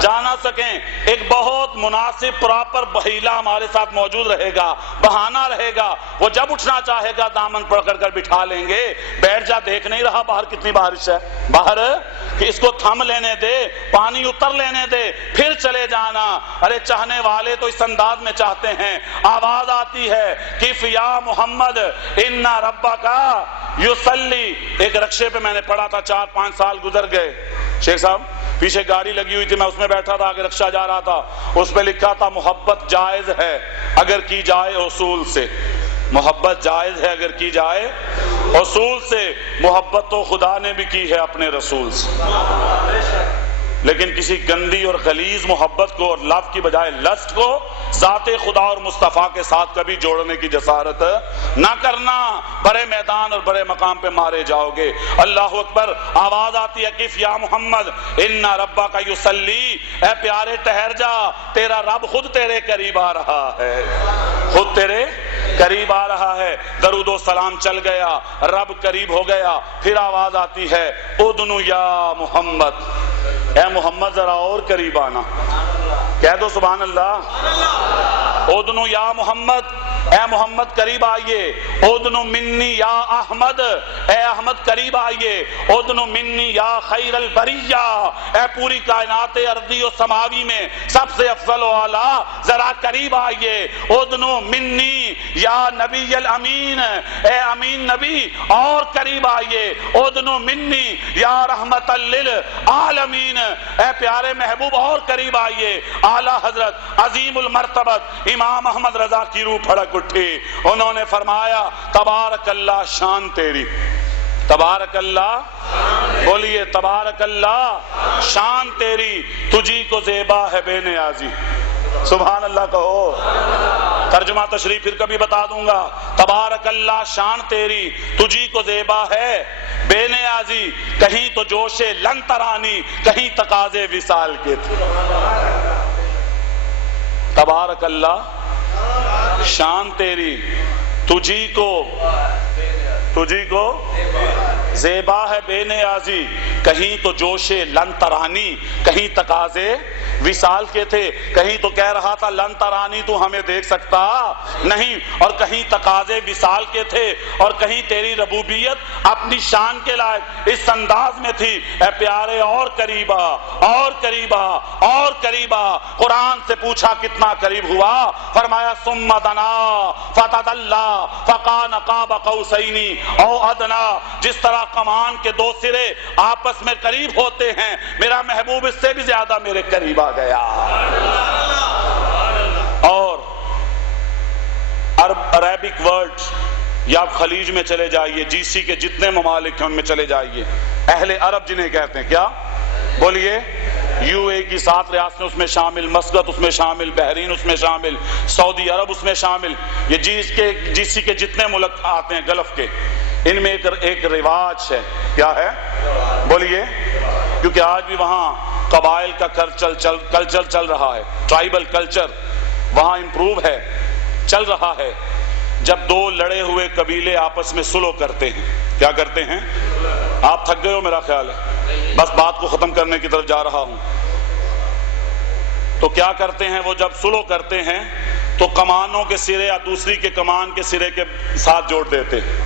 جا نہ سکیں۔ ایک بہت مناسب پراپر بحیلہ ہمارے ساتھ موجود رہے گا، بہانہ رہے گا، وہ جب اٹھنا چاہے گا دامن پکڑ کر بٹھا لیں گے، بیٹھ جا، دیکھ نہیں رہا باہر کتنی بارش ہے، باہر کہ اس کو تھم لینے دے، پانی اتر لینے دے، پھر چلے جانا۔ ارے چاہنے والے تو اس انداز میں چاہتے ہیں، آواز آتی ہے کف یا محمد ان ربک یصلی۔ ایک رکشے پہ میں نے پڑھا تھا، 4-5 سال گزر گئے شیخ صاحب، پیچھے گاڑی لگی ہوئی تھی، میں اس میں بیٹھا تھا، آگے رکشہ جا رہا تھا، اس پہ لکھا تھا محبت جائز ہے اگر کی جائے اصول سے، محبت جائز ہے اگر کی جائے اصول سے۔ محبت تو خدا نے بھی کی ہے اپنے رسول سے، لیکن کسی گندی اور غلیظ محبت کو اور لو کی بجائے لسٹ کو ذات خدا اور مصطفیٰ کے ساتھ کبھی جوڑنے کی جسارت نہ کرنا، بڑے میدان اور بڑے مقام پہ مارے جاؤ گے۔ اللہ اکبر، آواز آتی ہے کف یا محمد ان ربک یصلی، اے پیارے ٹھہر جا، تیرا رب خود تیرے قریب آ رہا ہے، خود تیرے قریب آ رہا ہے۔ درود و سلام چل گیا، رب قریب ہو گیا، پھر آواز آتی ہے ادنو یا محمد، اے محمد ذرا اور قریب آنا، کہہ دو سبحان اللہ۔ ادنو یا محمد، اے محمد قریب آئیے۔ ادنو منی یا احمد، اے احمد قریب آئیے۔ ادنو منی یا خیر البریہ، اے پوری کائنات ارضی و سماوی میں سب سے افضل و اعلیٰ، ذرا قریب آئیے۔ ادنو منی یا نبی الامین، اے امین نبی اور قریب آئیے۔ ادنو منی یا رحمت للعالمین، اے پیارے محبوب اور قریب آئیے۔ اعلیٰ حضرت عظیم المرتبت امام احمد رضا کی روح پھڑک اٹھی، انہوں نے فرمایا تبارک اللہ شان تیری، تبارک اللہ، بولیے تبارک اللہ شان تیری، تجھی کو زیبا ہے بے نیازی، سبحان اللہ کہو۔ ترجمہ تشریح پھر کبھی بتا دوں گا۔ تبارک اللہ شان تیری، تجھی کو زیبا ہے بے نیازی، کہیں تو جوش لن ترانی، کہیں تقاضے وصال کے تھے۔ تبارک اللہ شان تیری، تجھی کو زیبا ہے بے نیازی، کہیں تو جوش لن ترانی، کہیں تقاضے وصال کے تھے۔ کہیں تو کہہ رہا تھا لن ترانی، تو ہمیں دیکھ سکتا نہیں، اور کہیں تقاضے وصال کے تھے، اور کہیں تیری ربوبیت اپنی شان کے لائق اس انداز میں تھی۔ اے پیارے اور قریبا، اور قریبا، اور قریبا۔ قرآن سے پوچھا کتنا قریب ہوا، فرمایا ثم دنا فتدلی فکان قاب قوسین او ادنا۔ جس طرح کمان کے دو سرے آپس میں قریب ہوتے ہیں، میرا محبوب اس سے بھی زیادہ میرے قریب آ گیا۔ اور عربک ورڈ، یا آپ خلیج میں چلے جائیے، جی سی کے جتنے ممالک ہیں ان میں چلے جائیے، اہل عرب جنہیں کہتے ہیں، کیا بولیے؟ یو اے کی 7 ریاستیں اس میں شامل، مسقط اس میں شامل، بحرین اس میں شامل، سعودی عرب اس میں شامل، یہ جی سی کے جتنے ملک آتے ہیں گلف کے، ان میں ایک رواج ہے، کیا ہے بولیے؟ کیونکہ آج بھی وہاں قبائل کا کلچر چل رہا ہے، ٹرائبل کلچر وہاں امپروو ہے، چل رہا ہے۔ جب دو لڑے ہوئے قبیلے آپس میں سلو کرتے ہیں، کیا کرتے ہیں؟ آپ تھک گئے ہو میرا خیال ہے، بس بات کو ختم کرنے کی طرف جا رہا ہوں۔ تو کیا کرتے ہیں وہ جب سلو کرتے ہیں تو کمانوں کے سرے یا دوسری کے کمان کے سرے کے ساتھ جوڑ دیتے ہیں،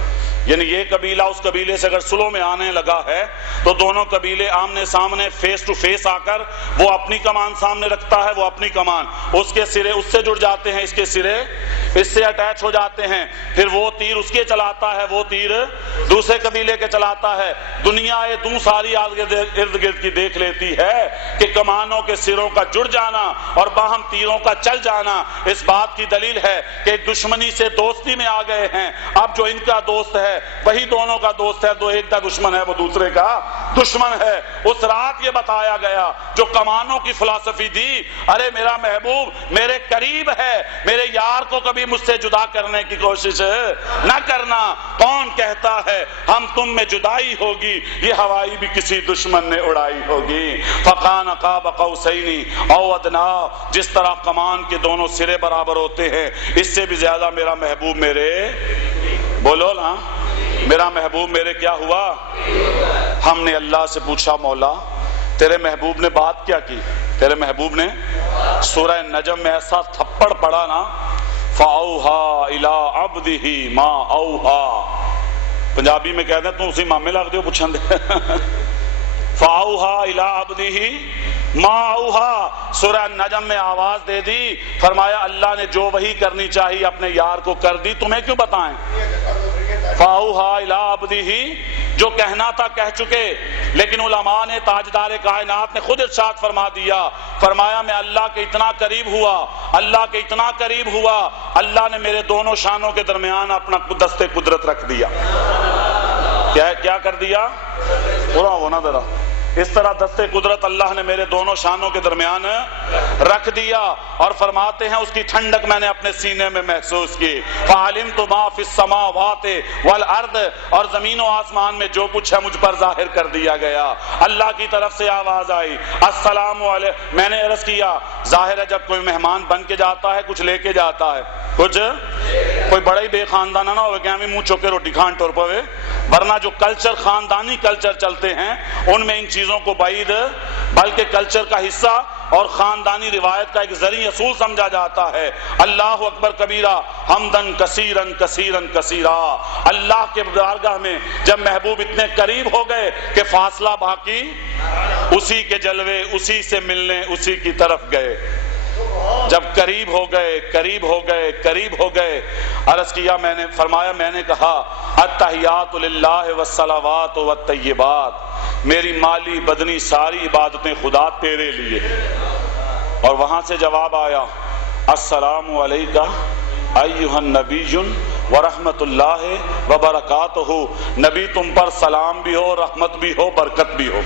یعنی یہ قبیلہ اس قبیلے سے اگر سلو میں آنے لگا ہے تو دونوں قبیلے آمنے سامنے فیس ٹو فیس آ کر وہ اپنی کمان سامنے رکھتا ہے، وہ اپنی کمان، اس کے سرے اس سے جڑ جاتے ہیں، اس کے سرے اس سے اٹیچ ہو جاتے ہیں، پھر وہ تیر اس کے چلاتا ہے، وہ تیر دوسرے قبیلے کے چلاتا ہے۔ دنیا دوں ساری ارد گرد کی دیکھ لیتی ہے کہ کمانوں کے سروں کا جڑ جانا اور باہم تیروں کا چل جانا اس بات کی دلیل ہے کہ دشمنی سے دوستی میں آ گئے ہیں۔ اب جو ان کا دوست ہے وہی دونوں کا دوست ہے، دو ایک کا دشمن ہے وہ دوسرے کا دشمن ہے۔ اس رات یہ بتایا گیا جو کمانوں کی فلسفی دی، ارے میرا محبوب میرے قریب ہے، میرے یار کو کبھی مجھ سے جدا کرنے کی کوشش نہ کرنا۔ کون کہتا ہے ہم تم میں جدائی ہوگی، یہ ہوائی بھی کسی دشمن نے اڑائی ہوگی۔ فقان قاب قوسین او ادنا، جس طرح کمان کے دونوں سرے برابر ہوتے ہیں اس سے بھی زیادہ میرا محبوب میرے، بولو نا، میرا محبوب میرے کیا ہوا؟ ہم نے اللہ سے پوچھا مولا تیرے محبوب نے بات کیا کی؟ تیرے محبوب نے سورہ نجم میں ایسا تھپڑ پڑا نا، فَأَوْحَا إِلَىٰ عَبْدِهِ مَا أَوْحَا، پنجابی میں کہتے ہیں تم اسی مامے لگ دیو پوچھن دے فَأَوْحَا إِلَىٰ عَبْدِهِ مَا أَوْحَا، سورہ نجم میں آواز دے دی، فرمایا اللہ نے جو وحی کرنی چاہیے اپنے یار کو کر دی، تمہیں کیوں بتائیں؟ فَأَوْحَا إِلَىٰ عَبْدِهِ، جو کہنا تھا کہہ چکے، لیکن علماء نے تاجدار کائنات نے خود ارشاد فرما دیا، فرمایا میں اللہ کے اتنا قریب ہوا، اللہ کے اتنا قریب ہوا، اللہ نے میرے دونوں شانوں کے درمیان اپنا دست قدرت رکھ دیا۔ کیا کر دیا؟ پورا ہونا ذرا، اس طرح دست قدرت اللہ نے میرے دونوں شانوں کے درمیان رکھ دیا، اور فرماتے ہیں اس کی ٹھنڈک میں نے اپنے سینے میں محسوس کی۔ فَعَلِمْتُ مَا فِي السَّمَاوَاتِ وَالْأَرْضِ، اور زمین و آسمان میں جو کچھ ہے مجھ پر ظاہر کر دیا گیا۔ اللہ کی طرف سے آواز آئی السلام علیکم، میں نے عرض کیا ظاہر ہے جب کوئی مہمان بن کے جاتا ہے کچھ لے کے جاتا ہے، کچھ کوئی بڑا ہی بے خاندانہ نہ ہوئے کہ ہمیں منہ چوکے روٹی کھان ٹور پوے، ورنہ جو کلچر خاندانی کلچر چلتے ہیں ان میں ان چیزوں کو بعید بلکہ کلچر کا حصہ اور خاندانی روایت کا ایک ذریعہ اصول سمجھا جاتا ہے۔ اللہ اکبر کبیرہ حمدن کثیرن کثیرن کثیرا، اللہ کے بارگاہ میں جب محبوب اتنے قریب ہو گئے کہ فاصلہ باقی، اسی کے جلوے، اسی سے ملنے اسی کی طرف گئے۔ جب قریب ہو گئے قریب ہو گئے قریب ہو گئے، عرض کیا میں نے، فرمایا میں نے کہا التحیات للہ والصلوات والطیبات، میری مالی بدنی ساری عبادتیں خدا تیرے لیے، اور وہاں سے جواب آیا السلام علیکہ ایھا النبی ورحمت اللہ وبرکاتہ، نبی تم پر سلام بھی ہو، رحمت بھی ہو، برکت بھی ہو۔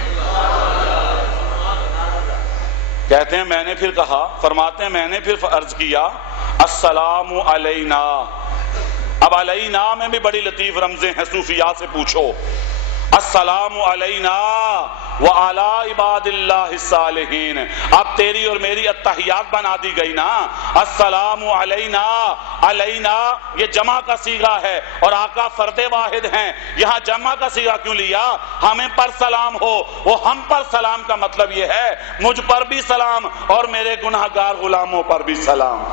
کہتے ہیں میں نے پھر کہا، فرماتے ہیں میں نے پھر عرض کیا السلام علینا۔ اب علینا میں بھی بڑی لطیف رمزیں ہیں، صوفیاء سے پوچھو۔ السلام علینا وعلی عباد اللہ الصالحین، اب تیری اور میری التحیات بنا دی گئی نا۔ السلام علینا، علینا یہ جمع کا صیغہ ہے اور آقا فرد واحد ہیں، یہاں جمع کا صیغہ کیوں لیا؟ ہمیں پر سلام ہو، وہ ہم پر سلام کا مطلب یہ ہے مجھ پر بھی سلام اور میرے گناہگار غلاموں پر بھی سلام۔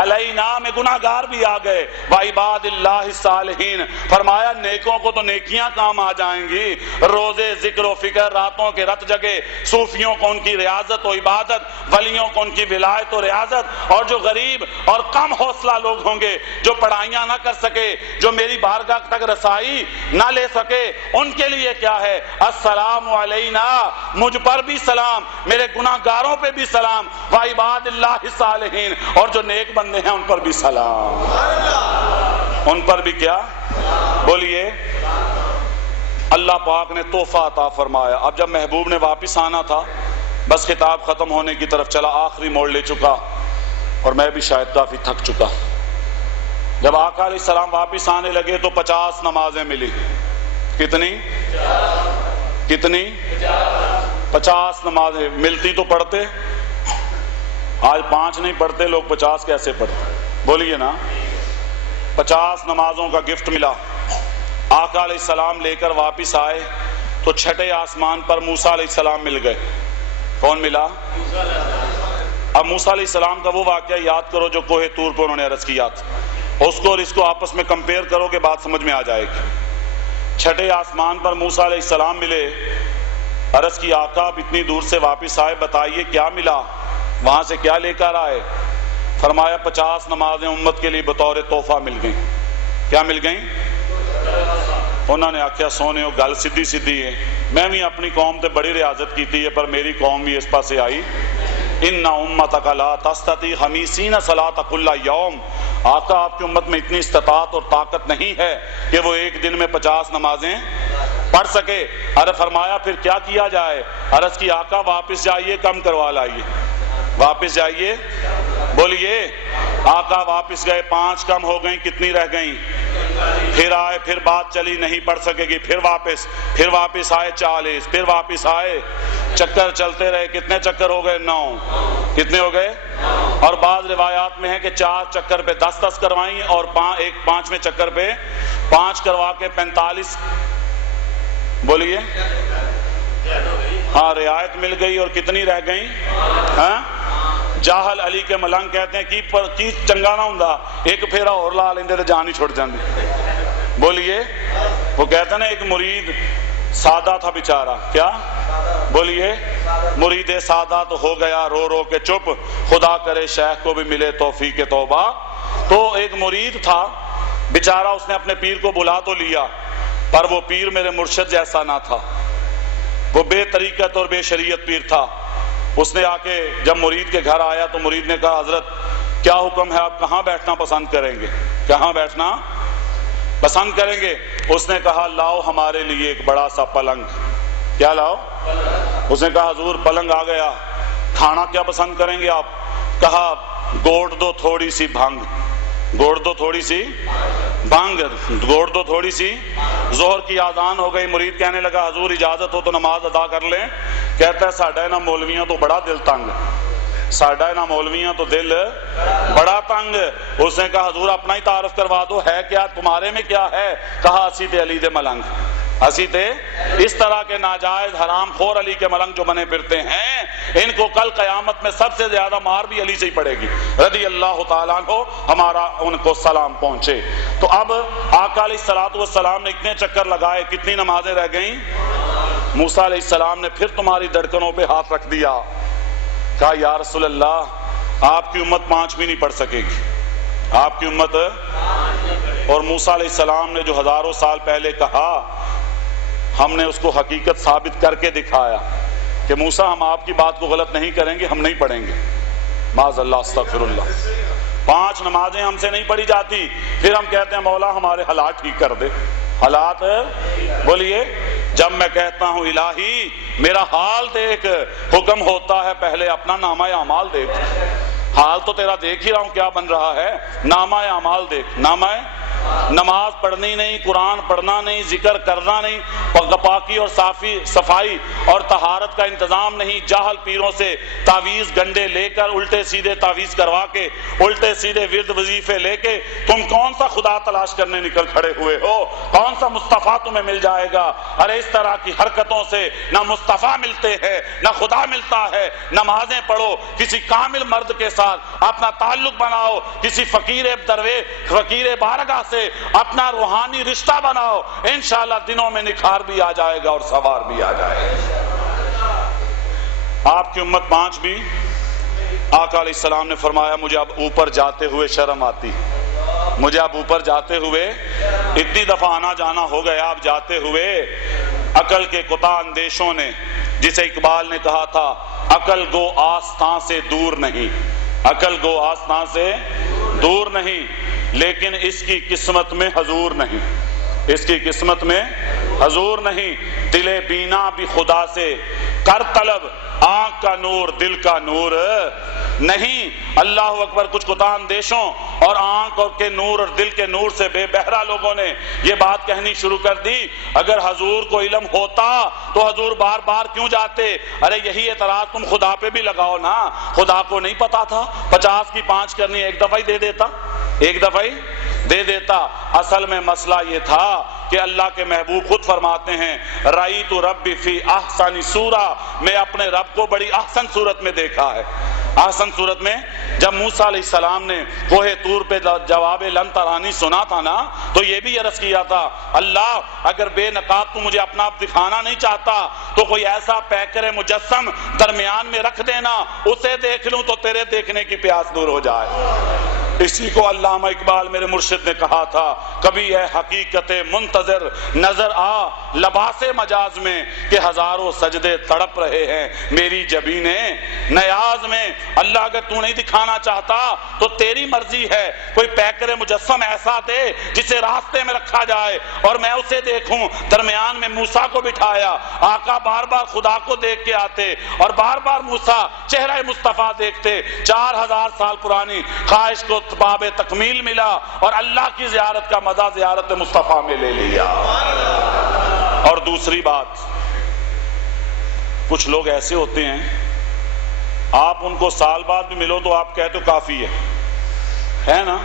علینا میں گناہگار بھی آ گئے، وعباد اللہ الصالحین، فرمایا نیکوں کو تو نیکیاں کام آ جائیں گی، روزے ذکر و فکر، راتوں کے رت جگے، صوفیوں کو ان کی ریاضت و عبادت، ولیوں کو ان کی ولایت و ریاضت، اور جو غریب اور کم حوصلہ لوگ ہوں گے جو پڑھائیاں نہ کر سکے، جو میری بارگاہ تک رسائی نہ لے سکے، ان کے لیے کیا ہے السلام علینا، مجھ پر بھی سلام، میرے گناہگاروں پہ بھی سلام، وعباد اللہ الصالحین، اور جو نیک بندے ہیں ان پر بھی سلام، ان پر بھی کیا؟ بولیے۔ اللہ پاک نے تحفہ عطا فرمایا۔ اب جب محبوب نے واپس آنا تھا، بس خطاب ختم ہونے کی طرف چلا، آخری موڑ لے چکا اور میں بھی شاید کافی تھک چکا۔ جب آقا علیہ السلام واپس آنے لگے تو 50 نمازیں ملی۔ کتنی؟ 50 نمازیں ملتی تو پڑھتے، آج 5 نہیں پڑھتے لوگ، 50 کیسے پڑھتے؟ بولیے نا۔ 50 نمازوں کا گفٹ ملا۔ آقا علیہ السلام لے کر واپس آئے تو چھٹے آسمان پر موسیٰ علیہ السلام مل گئے۔ کون ملا؟ اب موسیٰ علیہ السلام کا وہ واقعہ یاد کرو جو کوہ طور پر انہوں نے عرض کیا تھا۔ اس کو اور اس کو آپس میں کمپیئر کرو کہ بات سمجھ میں آ جائے گی۔ چھٹے آسمان پر موسیٰ علیہ السلام ملے، عرض کی آقا آپ اتنی دور سے واپس آئے، بتائیے کیا ملا، وہاں سے کیا لے کر آئے؟ فرمایا 50 نمازیں امت کے لیے بطور تحفہ مل گئیں۔ کیا مل گئیں؟ انہوں نے آخیا سونے ہو گل سیدھی سیدھی ہے، میں بھی اپنی قوم تے بڑی ریاضت کی ہے، پر میری قوم بھی اس پاسے آئی۔ ان امتک لا تستطیع 50 صلاۃ کل یوم، آقا آپ کی امت میں اتنی استطاعت اور طاقت نہیں ہے کہ وہ ایک دن میں 50 نمازیں پڑھ سکے۔ ارے فرمایا پھر کیا کیا جائے؟ عرض کی آقا واپس جائیے، کم کروا لائیے، واپس جائیے۔ بولیے آقا واپس گئے، 5 کم ہو گئیں، کتنی رہ گئیں؟ پھر آئے، پھر بات چلی نہیں پڑھ سکے گی، پھر واپس آئے 40، پھر واپس آئے، چکر چلتے رہے، کتنے چکر ہو گئے؟ 9۔ کتنے ہو گئے؟ اور بعض روایات میں ہے کہ 4 چکر پہ 10 کروائیں، اور 5ویں چکر پہ 5 کروا کے 45۔ بولیے ہاں رعایت مل گئی، اور کتنی رہ گئیں؟ ہاں جاہل علی کے ملنگ کہتے ہیں کی چنگا نہ ہوندا ایک پھیرا اور لا لیندے تے جان ہی چھوٹ جاندی۔ بولیے وہ کہتے ہیں نا ایک مرید سادہ تھا بیچارہ، کیا؟ بولیے مرید سادہ تو ہو گیا رو رو کے چپ، خدا کرے شیخ کو بھی ملے توفیق توبہ۔ تو ایک مرید تھا بیچارہ، اس نے اپنے پیر کو بلا تو لیا، پر وہ پیر میرے مرشد جیسا نہ تھا، وہ بے طریقت اور بے شریعت پیر تھا۔ اس نے آ کے جب مرید کے گھر آیا تو مرید نے کہا حضرت کیا حکم ہے، آپ کہاں بیٹھنا پسند کریں گے؟ کہاں بیٹھنا پسند کریں گے؟ اس نے کہا لاؤ ہمارے لیے ایک بڑا سا پلنگ۔ کیا لاؤ؟ اس نے کہا حضور پلنگ آ گیا، کھانا کیا پسند کریں گے آپ؟ کہا گوڑ دو تھوڑی سی بھنگ، گوڑ دو تھوڑی سی بھنگ، گوڑ دو تھوڑی سی۔ ظہر کی آذان ہو گئی، مرید کہنے لگا حضور اجازت ہو تو نماز ادا کر لیں۔ کہتا ہے ساڈا نا مولویاں تو بڑا دل تنگ، ساڈا نا مولویاں تو دل بڑا تنگ۔ اس نے کہا حضور اپنا ہی تعارف کروا دو، ہے کیا تمہارے میں کیا ہے؟ کہا اسی تے علی دے ملنگ، اسی تے اس طرح کے ناجائز حرام خور علی کے ملنگ جو بنے پھرتے ہیں، ان کو کل قیامت میں سب سے زیادہ مار بھی علی سے ہی پڑے گی رضی اللہ تعالیٰ عنہ، ہمارا ان کو سلام پہنچے۔ تو اب آقا علیہ الصلوۃ والسلام نے اتنے چکر لگائے، کتنی نمازیں رہ گئیں؟ موسیٰ علیہ السلام نے پھر تمہاری دھڑکنوں پہ ہاتھ رکھ دیا، کہا یا رسول اللہ آپ کی امت 5 بھی نہیں پڑھ سکے گی، آپ کی امت۔ اور موسیٰ علیہ السلام نے جو ہزاروں سال پہلے کہا، ہم نے اس کو حقیقت ثابت کر کے دکھایا کہ موسیٰ ہم آپ کی بات کو غلط نہیں کریں گے، ہم نہیں پڑھیں گے، معاذ اللہ استغفر اللہ۔ 5 نمازیں ہم سے نہیں پڑھی جاتی، پھر ہم کہتے ہیں مولا ہمارے حالات ٹھیک کر دے۔ حالات بولیے، جب میں کہتا ہوں الہی میرا حال دیکھ، حکم ہوتا ہے پہلے اپنا نامہ اعمال دیکھ۔ حال تو تیرا دیکھ ہی رہا ہوں کیا بن رہا ہے، نامہ اعمال دیکھ۔ نامہ نماز پڑھنی نہیں، قرآن پڑھنا نہیں، ذکر کرنا نہیں، پاکی اور صفائی اور طہارت کا انتظام نہیں، جاہل پیروں سے تعویذ گنڈے لے کر الٹے سیدھے تعویذ کروا کے الٹے سیدھے ورد وظیفے لے کے تم کون سا خدا تلاش کرنے نکل کھڑے ہوئے ہو؟ کون سا مصطفیٰ تمہیں مل جائے گا؟ ارے اس طرح کی حرکتوں سے نہ مصطفیٰ ملتے ہیں نہ خدا ملتا ہے۔ نمازیں پڑھو، کسی کامل مرد کے ساتھ اپنا تعلق بناؤ، کسی فقیر بارگاہ سے اپنا روحانی رشتہ بناؤ، انشاءاللہ دنوں میں نکھار بھی آ جائے گا اور سوار بھی آ جائے گا۔ آپ کی امت 5 بھی۔ آقا علیہ السلام نے فرمایا مجھے اب اوپر جاتے ہوئے شرم آتی، مجھے اب اوپر جاتے ہوئے، اتنی دفعہ آنا جانا ہو گیا، اب جاتے ہوئے عقل کے کتا اندیشوں نے، جسے اقبال نے کہا تھا عقل گو آستاں سے دور نہیں، عقل گو آستاں سے دور نہیں، لیکن اس کی قسمت میں حضور نہیں، اس کی قسمت میں حضور نہیں۔ دل بینا بھی خدا سے کر طلب، آنکھ کا نور دل کا نور نہیں۔ اللہ اکبر۔ کچھ کتا اندیشوں اور آنکھ کے نور اور دل کے نور سے بے بہرا لوگوں نے یہ بات کہنی شروع کر دی، اگر حضور کو علم ہوتا تو حضور بار بار کیوں جاتے؟ ارے یہی اعتراض تم خدا پہ بھی لگاؤ نا، خدا کو نہیں پتا تھا 50 کی 5 کرنی، ایک دفعہ ہی دے دیتا، ایک دفعہ ہی دے دیتا۔ اصل میں مسئلہ یہ تھا کہ اللہ کے محبوب خود فرماتے ہیں رأیت ربی فی احسن صورہ، میں اپنے رب کو بڑی احسن صورت میں دیکھا ہے۔ آسن صورت میں جب موسیٰ علیہ السلام نے کوہ طور پہ جواب لن ترانی سنا تھا نا، تو یہ بھی عرض کیا تھا اللہ اگر بے نقاب تو مجھے اپنا آپ دکھانا نہیں چاہتا تو کوئی ایسا پیکر مجسم درمیان میں رکھ دینا، اسے دیکھ لوں تو تیرے دیکھنے کی پیاس دور ہو جائے۔ اسی کو علامہ اقبال میرے مرشد نے کہا تھا، کبھی ہے حقیقت منتظر نظر آ لباس مجاز میں کہ ہزاروں سجدے تڑپ رہے ہیں میری جبینیں نیاز میں۔ اللہ اگر تو نہیں دکھانا چاہتا تو تیری مرضی ہے، کوئی پیکر مجسم ایسا دے جسے راستے میں رکھا جائے اور میں اسے دیکھوں۔ درمیان میں موسیٰ کو بٹھایا، آقا بار بار خدا کو دیکھ کے آتے اور بار بار موسیٰ چہرہ مصطفیٰ دیکھتے۔ 4000 سال پرانی خواہش کو باب تکمیل ملا اور اللہ کی زیارت کا مزہ زیارت مصطفیٰ میں لے لیا۔ اور دوسری بات، کچھ لوگ ایسے ہوتے ہیں آپ ان کو سال بعد بھی ملو تو آپ کہتے ہو کافی ہے نا،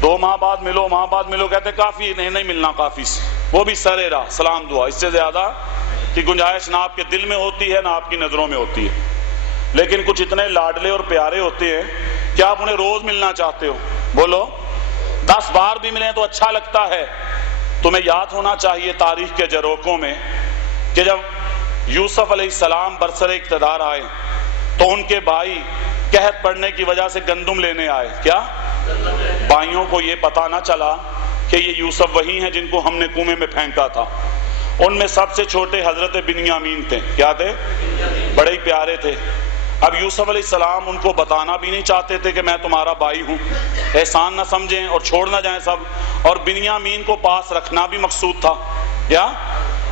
2 ماہ بعد ملو، ماہ بعد ملو، کہتے کافی نہیں ملنا کافی سے، وہ بھی سرے راہ سلام دعا، اس سے زیادہ کی گنجائش نہ آپ کے دل میں ہوتی ہے نہ آپ کی نظروں میں ہوتی ہے۔ لیکن کچھ اتنے لاڈلے اور پیارے ہوتے ہیں کہ آپ انہیں روز ملنا چاہتے ہو، بولو 10 بار بھی ملیں تو اچھا لگتا ہے۔ تمہیں یاد ہونا چاہیے تاریخ کے جروکوں میں کہ جب یوسف علیہ السلام برسر اقتدار آئے تو ان کے بھائی قحط پڑنے کی وجہ سے گندم لینے آئے۔ کیا بھائیوں کو یہ پتا نہ چلا کہ یہ یوسف وہی ہیں جن کو ہم نے کنویں میں پھینکا تھا؟ ان میں سب سے چھوٹے حضرت بنیامین تھے۔ کیا تھے؟ بڑے ہی پیارے تھے۔ اب یوسف علیہ السلام ان کو بتانا بھی نہیں چاہتے تھے کہ میں تمہارا بھائی ہوں، احسان نہ سمجھیں اور چھوڑ نہ جائیں سب، اور بنیامین کو پاس رکھنا بھی مقصود تھا۔ کیا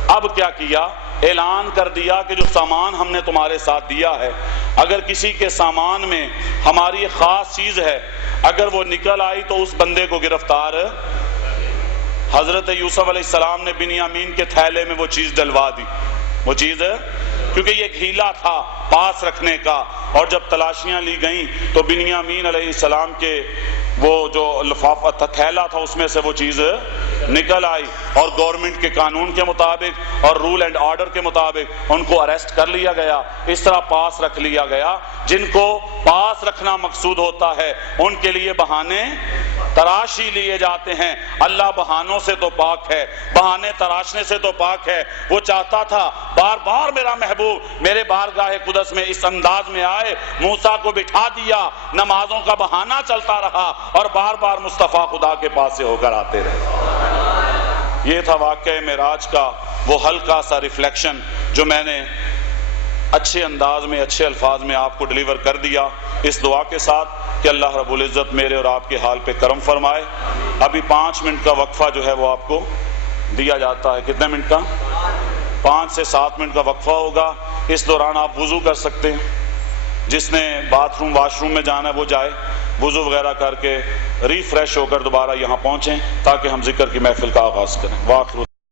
اب کیا کیا؟ اعلان کر دیا کہ جو سامان ہم نے تمہارے ساتھ دیا ہے، اگر کسی کے سامان میں ہماری ایک خاص چیز ہے، اگر وہ نکل آئی تو اس بندے کو گرفتار۔ حضرت یوسف علیہ السلام نے بنیامین کے تھیلے میں وہ چیز ڈلوا دی، وہ چیز کیونکہ یہ ایک ہیلا تھا پاس رکھنے کا، اور جب تلاشیاں لی گئیں تو بنیامین علیہ السلام کے وہ جو لفافہ تھا تھیلا تھا اس میں سے وہ چیز نکل آئی، اور گورنمنٹ کے قانون کے مطابق اور رول اینڈ آرڈر کے مطابق ان کو اریسٹ کر لیا گیا۔ اس طرح پاس رکھ لیا گیا۔ جن کو پاس رکھنا مقصود ہوتا ہے ان کے لیے بہانے تراشی لیے جاتے ہیں۔ اللہ بہانوں سے تو پاک ہے، بہانے تراشنے سے تو پاک ہے۔ وہ چاہتا تھا بار بار میرا محبوب میرے بارگاہ قدس میں اس انداز میں آئے، موسیٰ کو بٹھا دیا، نمازوں کا بہانہ چلتا رہا اور بار بار مصطفیٰ خدا کے پاس سے ہو کر آتے رہے۔ یہ تھا واقعہ معراج کا وہ ہلکا سا ریفلیکشن جو میں نے اچھے انداز میں اچھے الفاظ میں آپ کو ڈیلیور کر دیا، اس دعا کے ساتھ کہ اللہ رب العزت میرے اور آپ کے حال پہ کرم فرمائے۔ ابھی 5 منٹ کا وقفہ جو ہے وہ آپ کو دیا جاتا ہے۔ کتنے منٹ کا؟ 5 سے 7 منٹ کا وقفہ ہوگا۔ اس دوران آپ وضو کر سکتے ہیں، جس نے باتھ روم واش روم میں جانا ہے وہ جائے، وضو وغیرہ کر کے ریفریش ہو کر دوبارہ یہاں پہنچیں تاکہ ہم ذکر کی محفل کا آغاز کریں۔ واخر